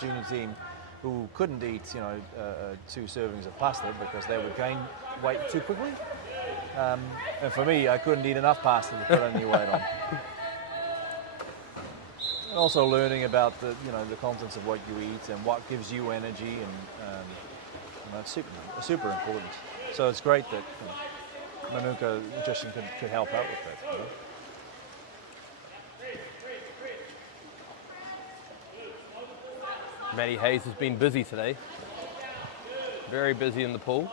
junior team who couldn't eat 2 servings of pasta because they would gain weight too quickly. And for me, I couldn't eat enough pasta to put any weight on. And also learning about the contents of what you eat and what gives you energy, and it's super important. So it's great that Manuka Nutrition could help out with that. Maddie Hayes has been busy today. Very busy in the pool.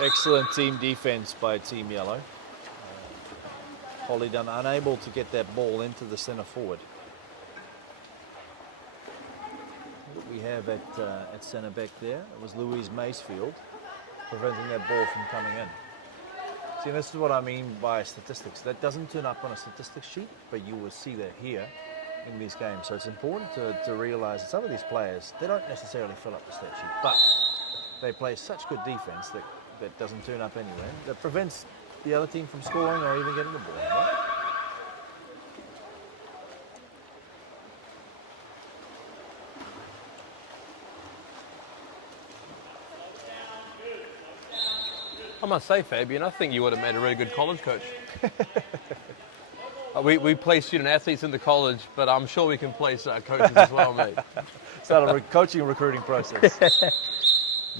Excellent team defense by Team Yellow. Holly Dunn unable to get that ball into the centre forward. What we have at centre back there, it was Louise Macefield preventing that ball from coming in. See, this is what I mean by statistics. That doesn't turn up on a statistics sheet, but you will see that here in these games. So it's important to realise that some of these players, they don't necessarily fill up the stat sheet, but they play such good defence that doesn't turn up anywhere. That prevents the other team from scoring or even getting the ball. Right? I must say, Fabian, I think you would have made a really good college coach. We play student athletes in the college, but I'm sure we can place coaches as well, mate. Start a coaching and recruiting process.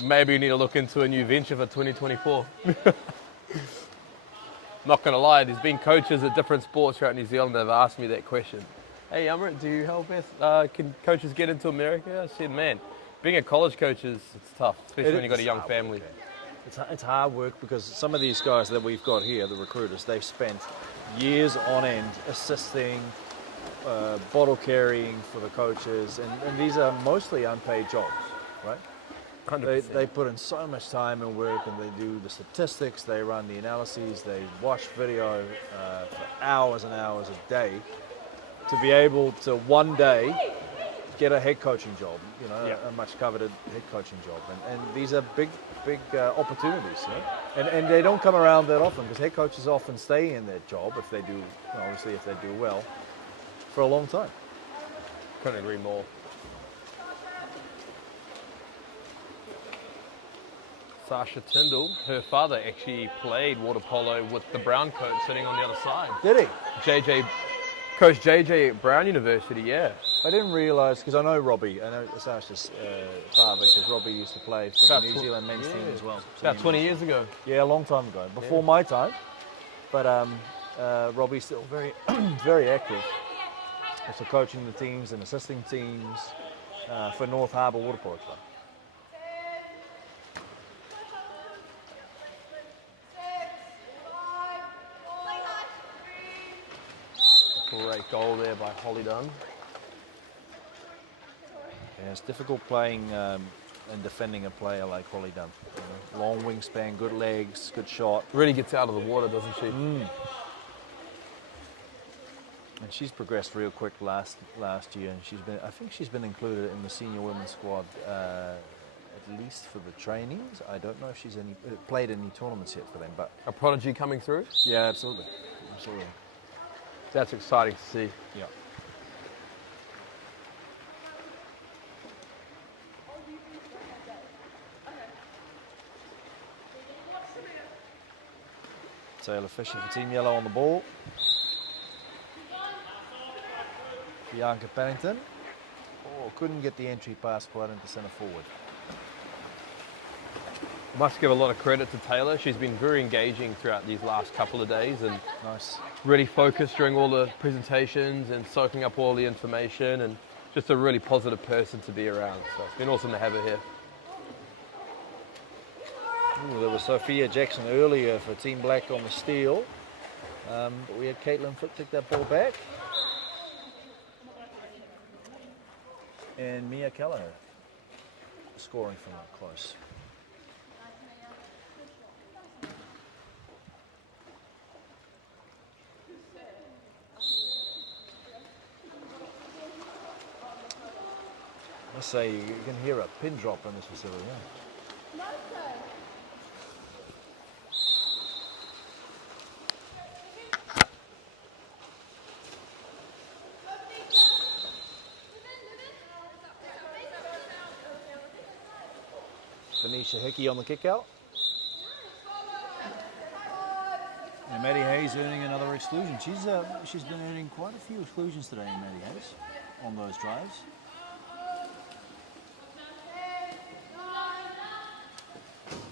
Maybe you need to look into a new venture for 2024. Not going to lie, there's been coaches at different sports throughout New Zealand that have asked me that question. Hey, Amrit, do you help us? Can coaches get into America? I said, man, being a college coach it's tough, especially when you've got a young family. It's hard work because some of these guys that we've got here, the recruiters, they've spent years on end assisting, bottle carrying for the coaches, and these are mostly unpaid jobs, right? 100%. They put in so much time and work, and they do the statistics, they run the analyses, they watch video for hours and hours a day to be able to one day get a head coaching job, a much coveted head coaching job. And these are big opportunities, and they don't come around that often because head coaches often stay in their job if they do, obviously if they do well, for a long time. Couldn't agree more. Sasha Tyndall, her father actually played water polo with the Brown coach sitting on the other side. Did he? Coach JJ at Brown University, yeah. I didn't realise, because I know Robbie, I know Sasha's father, because Robbie used to play for the New Zealand men's team as well. About 20 years ago. Yeah, a long time ago, before my time. But Robbie's still very, very active. Also coaching the teams and assisting teams for North Harbour Water Polo Club. Great goal there by Holly Dunn. Yeah, it's difficult playing and defending a player like Holly Dunn. Long wingspan, good legs, good shot. Really gets out of the water, doesn't she? And she's progressed real quick last year, and I think she's been included in the senior women's squad at least for the trainings. I don't know if she's played any tournaments yet for them, but A prodigy coming through? yeah, absolutely. That's exciting to see. Yeah. Taylor Fisher for Team Yellow on the ball. Bianca Pennington. Couldn't get the entry pass quite into centre forward. Must give a lot of credit to Taylor. She's been very engaging throughout these last couple of days and Nice. really focused during all the presentations and soaking up all the information, and just a really positive person to be around. So it's been awesome to have her here. There was Sophia Jackson earlier for Team Black on the steal. But we had Caitlin Fripp pick that ball back. And Mia Kelleher scoring from up close. I must say, you can hear a pin drop in this facility. Yeah? Venetia Hickey on the kick out. And Maddie Hayes earning another exclusion. She's been earning quite a few exclusions today, Maddie Hayes, on those drives.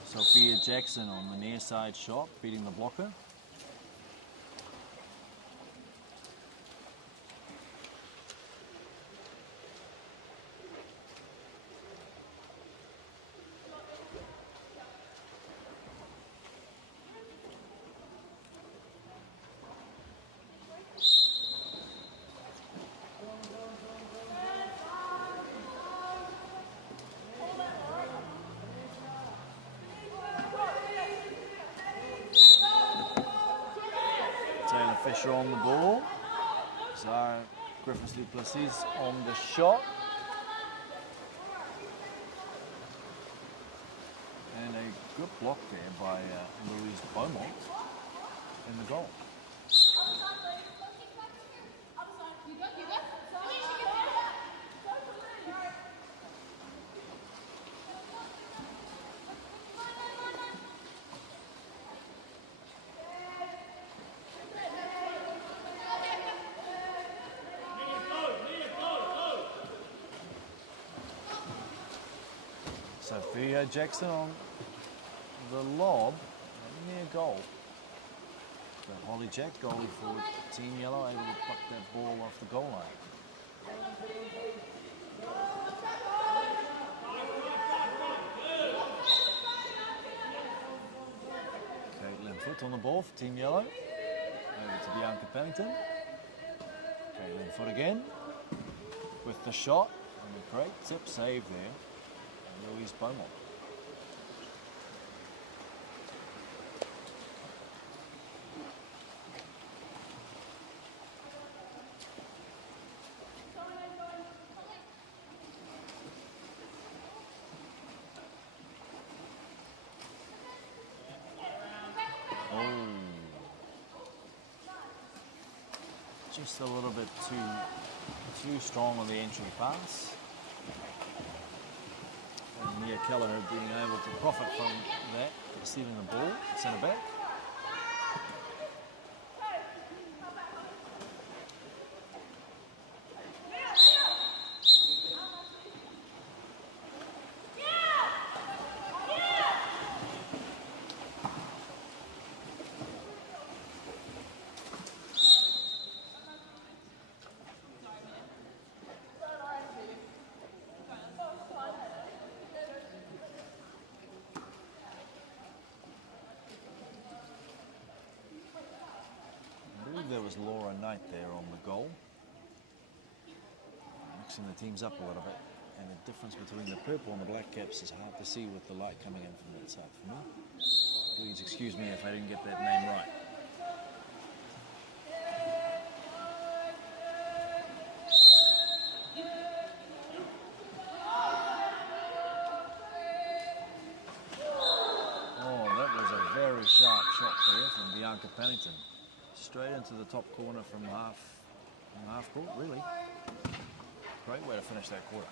Sophia Jackson on the near side shot, beating the blocker. pressure on the ball. Zara Griffiths-Duplessis on the shot. And a good block there by Louise Beaumont in the goal. Sophia Jackson on the lob, near goal. So Holly Jack, goalie for Team Yellow, able to pluck that ball off the goal line. Caitlin Foot on the ball for Team Yellow. Over to Bianca Pennington. Caitlin Foot again with the shot and a great tip save there. Louise Beaumont. Just a little bit too strong on the entry pass. And Mia Keller being able to profit from that, receiving the ball, centre back. There was Laura Knight there on the goal, mixing the teams up a little bit, and the difference between the purple and the black caps is hard to see with the light coming in from that side for me. Please excuse me if I didn't get that name right. Oh, that was a very sharp shot there from Bianca Pennington. Straight into the top corner from half court, really. Great way to finish that quarter.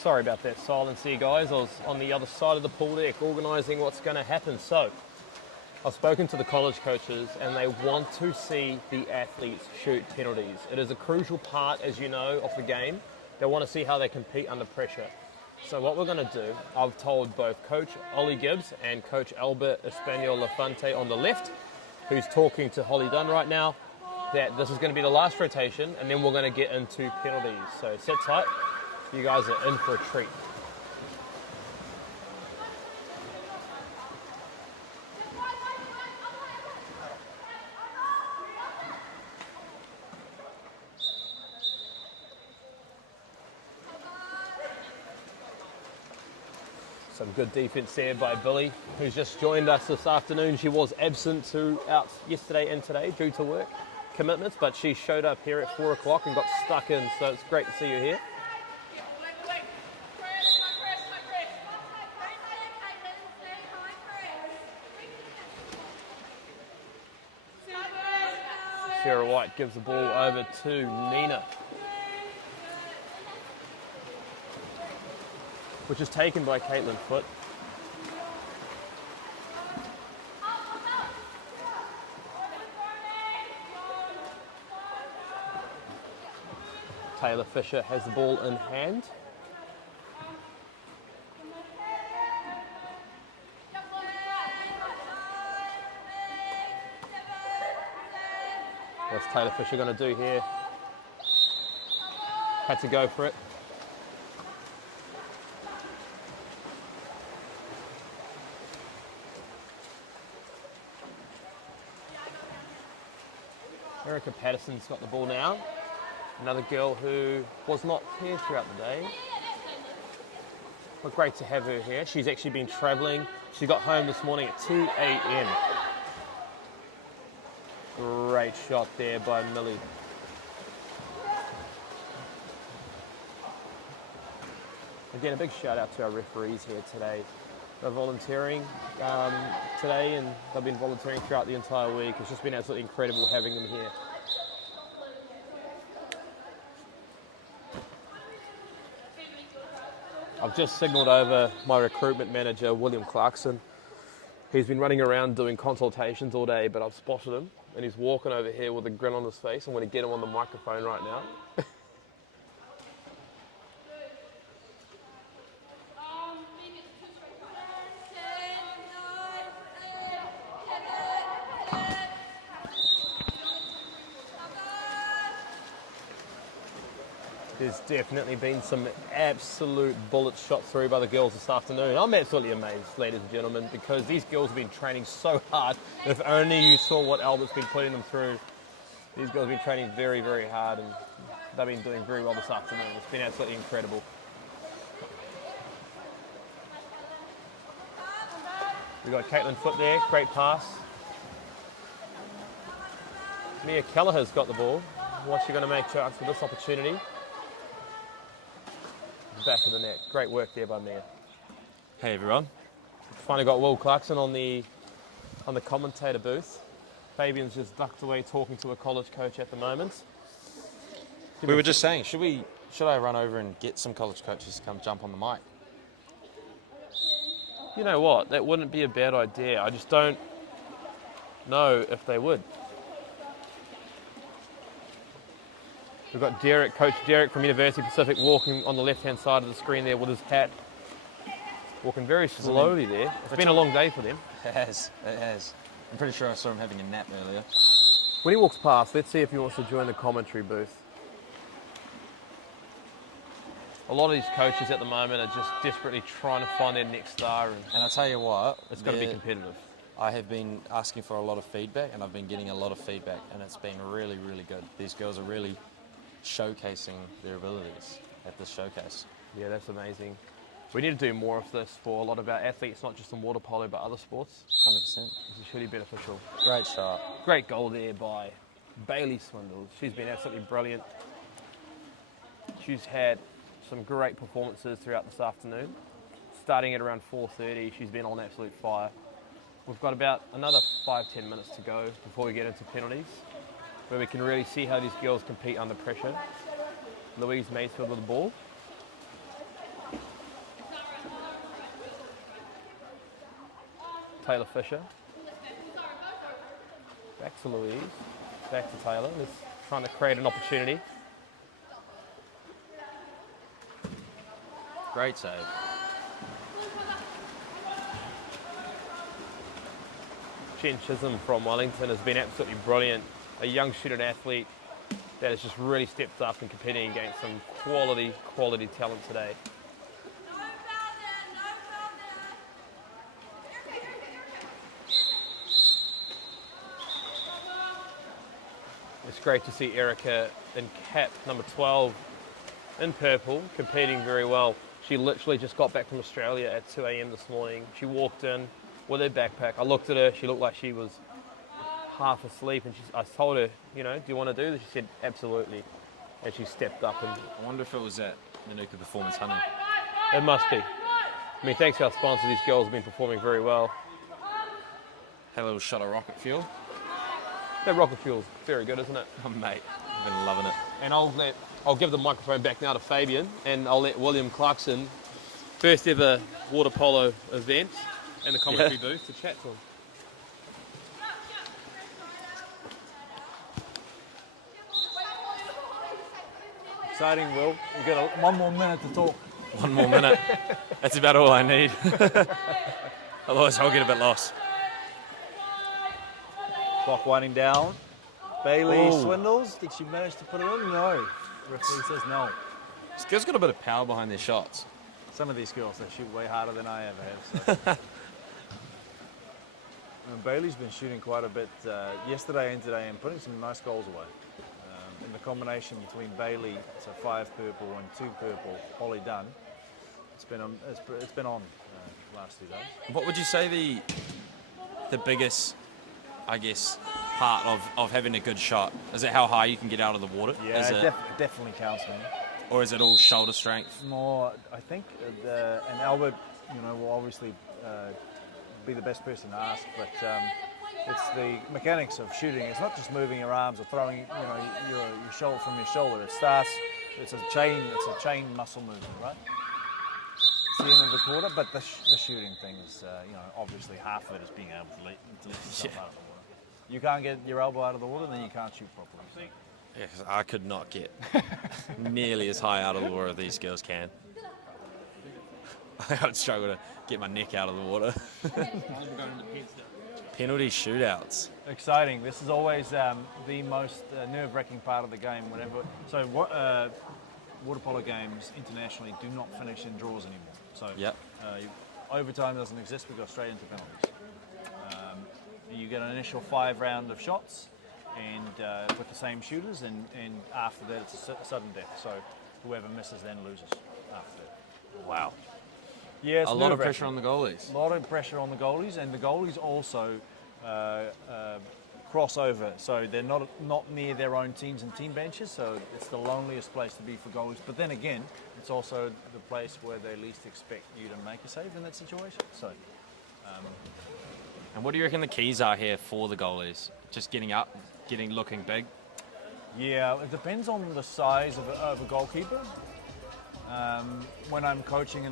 Sorry about that silence here, guys. I was on the other side of the pool deck organising what's going to happen. So, I've spoken to the college coaches and they want to see the athletes shoot penalties. It is a crucial part, as you know, of the game. They want to see how they compete under pressure. So what we're going to do, I've told both Coach Ollie Gibbs and Coach Albert Espanol Lafante on the left, who's talking to Holly Dunn right now, that this is going to be the last rotation and then we're going to get into penalties. So sit tight. You guys are in for a treat. Some good defense there by Billy, who's just joined us this afternoon. She was absent throughout yesterday and today due to work commitments, but she showed up here at 4 o'clock and got stuck in, so it's great to see you here. Sarah White gives the ball over to Nina, which is taken by Caitlin Foote. Taylor Fisher has the ball in hand. What's Taylor Fisher going to do here? Had to go for it. Erica Patterson's got the ball now. Another girl who was not here throughout the day. But great to have her here. She's actually been travelling. She got home this morning at 2 a.m. Great shot there by Millie. Again, a big shout out to our referees here today. They're volunteering today and they've been volunteering throughout the entire week. It's just been absolutely incredible having them here. I've just signalled over my recruitment manager, William Clarkson. He's been running around doing consultations all day, but I've spotted him and he's walking over here with a grin on his face. I'm going to get him on the microphone right now. There's definitely been some absolute bullets shot through by the girls this afternoon. I'm absolutely amazed, ladies and gentlemen, because these girls have been training so hard. If only you saw what Albert's been putting them through. These girls have been training very, very hard and they've been doing very well this afternoon. It's been absolutely incredible. We've got Caitlin Foote there, great pass. Mia Kelleher's got the ball. What's she going to make chance for this opportunity? Back of the net. Great work there by Mia. Hey everyone. Finally got Will Clarkson on the commentator booth. Fabian's just ducked away talking to a college coach at the moment. We were just saying, should I run over and get some college coaches to come jump on the mic? You know what? That wouldn't be a bad idea. I just don't know if they would. We've got Derek, Coach Derek from University Pacific, walking on the left-hand side of the screen there with his hat. Walking very slowly there. It's been a long day for them. It has. I'm pretty sure I saw him having a nap earlier. When he walks past, let's see if he wants to join the commentary booth. A lot of these coaches at the moment are just desperately trying to find their next star. And I'll tell you what, It's got to be competitive. I have been asking for a lot of feedback and I've been getting a lot of feedback and it's been really, really good. These girls are really showcasing their abilities at this showcase. Yeah, that's amazing. We need to do more of this for a lot of our athletes, not just in water polo, but other sports. 100%. This is really beneficial. Great shot. Great goal there by Bailey Swindles. She's been absolutely brilliant. She's had some great performances throughout this afternoon. Starting at around 4:30, she's been on absolute fire. We've got about another 5-10 minutes to go before we get into penalties, where we can really see how these girls compete under pressure. Louise Maysfield with the ball. Taylor Fisher. Back to Louise. Back to Taylor. Let's trying to create an opportunity. Great save. Jen Chisholm from Wellington has been absolutely brilliant. A young student athlete that has just really stepped up and competing against some quality talent today. It's great to see Erica in cap number 12 in purple, competing very well. She literally just got back from Australia at 2 a.m. this morning. She walked in with her backpack. I looked at her, she looked like she was half asleep, and I told her, you know, do you want to do this? She said, absolutely. And she stepped up. And I wonder if it was at Manuka Performance Hunting. it must be. I mean, thanks to our sponsor, these girls have been performing very well. Had a little shot of rocket fuel. That rocket fuel's very good, isn't it? Oh, mate, I've been loving it. And I'll give the microphone back now to Fabian, and I'll let William Clarkson, first ever water polo event, in the commentary booth to chat to him. Exciting, Will. We've got one more minute to talk. 1 more minute. That's about all I need. Otherwise, I'll get a bit lost. Clock winding down. Bailey swindles. Did she manage to put it in? No. Referee says no. This girl's got a bit of power behind their shots. Some of these girls, they shoot way harder than I ever have. So. And Bailey's been shooting quite a bit yesterday and today and putting some nice goals away. In the combination between Bailey, so 5 purple and 2 purple, Holly Dunn, it's been on last 2 days. What would you say the biggest, I guess, part of having a good shot? Is it how high you can get out of the water? Yeah, it definitely counts, man. Or is it all shoulder strength? More, I think, and Albert, you know, will obviously be the best person to ask, but it's the mechanics of shooting. It's not just moving your arms or throwing, you know, your shoulder from your shoulder. It's a chain muscle movement, right? It's the end of the quarter, but the shooting thing is, you know, obviously half of it is being able to lift yourself out of the water. You can't get your elbow out of the water, then you can't shoot properly. Yeah, 'cause I could not get nearly as high out of the water as these girls can. I'd struggle to get my neck out of the water. Penalty shootouts. Exciting. This is always the most nerve-wracking part of the game. Water polo games internationally do not finish in draws anymore. So overtime doesn't exist. We go straight into penalties. You get an initial 5 round of shots, and with the same shooters, and after that it's a sudden death. So whoever misses then loses after that. Wow. Yeah, a lot of pressure on the goalies. A lot of pressure on the goalies, and the goalies also cross over. So they're not near their own teams and team benches, so it's the loneliest place to be for goalies. But then again, it's also the place where they least expect you to make a save in that situation. So. And what do you reckon the keys are here for the goalies? Just getting up, looking big? Yeah, it depends on the size of a goalkeeper. When I'm coaching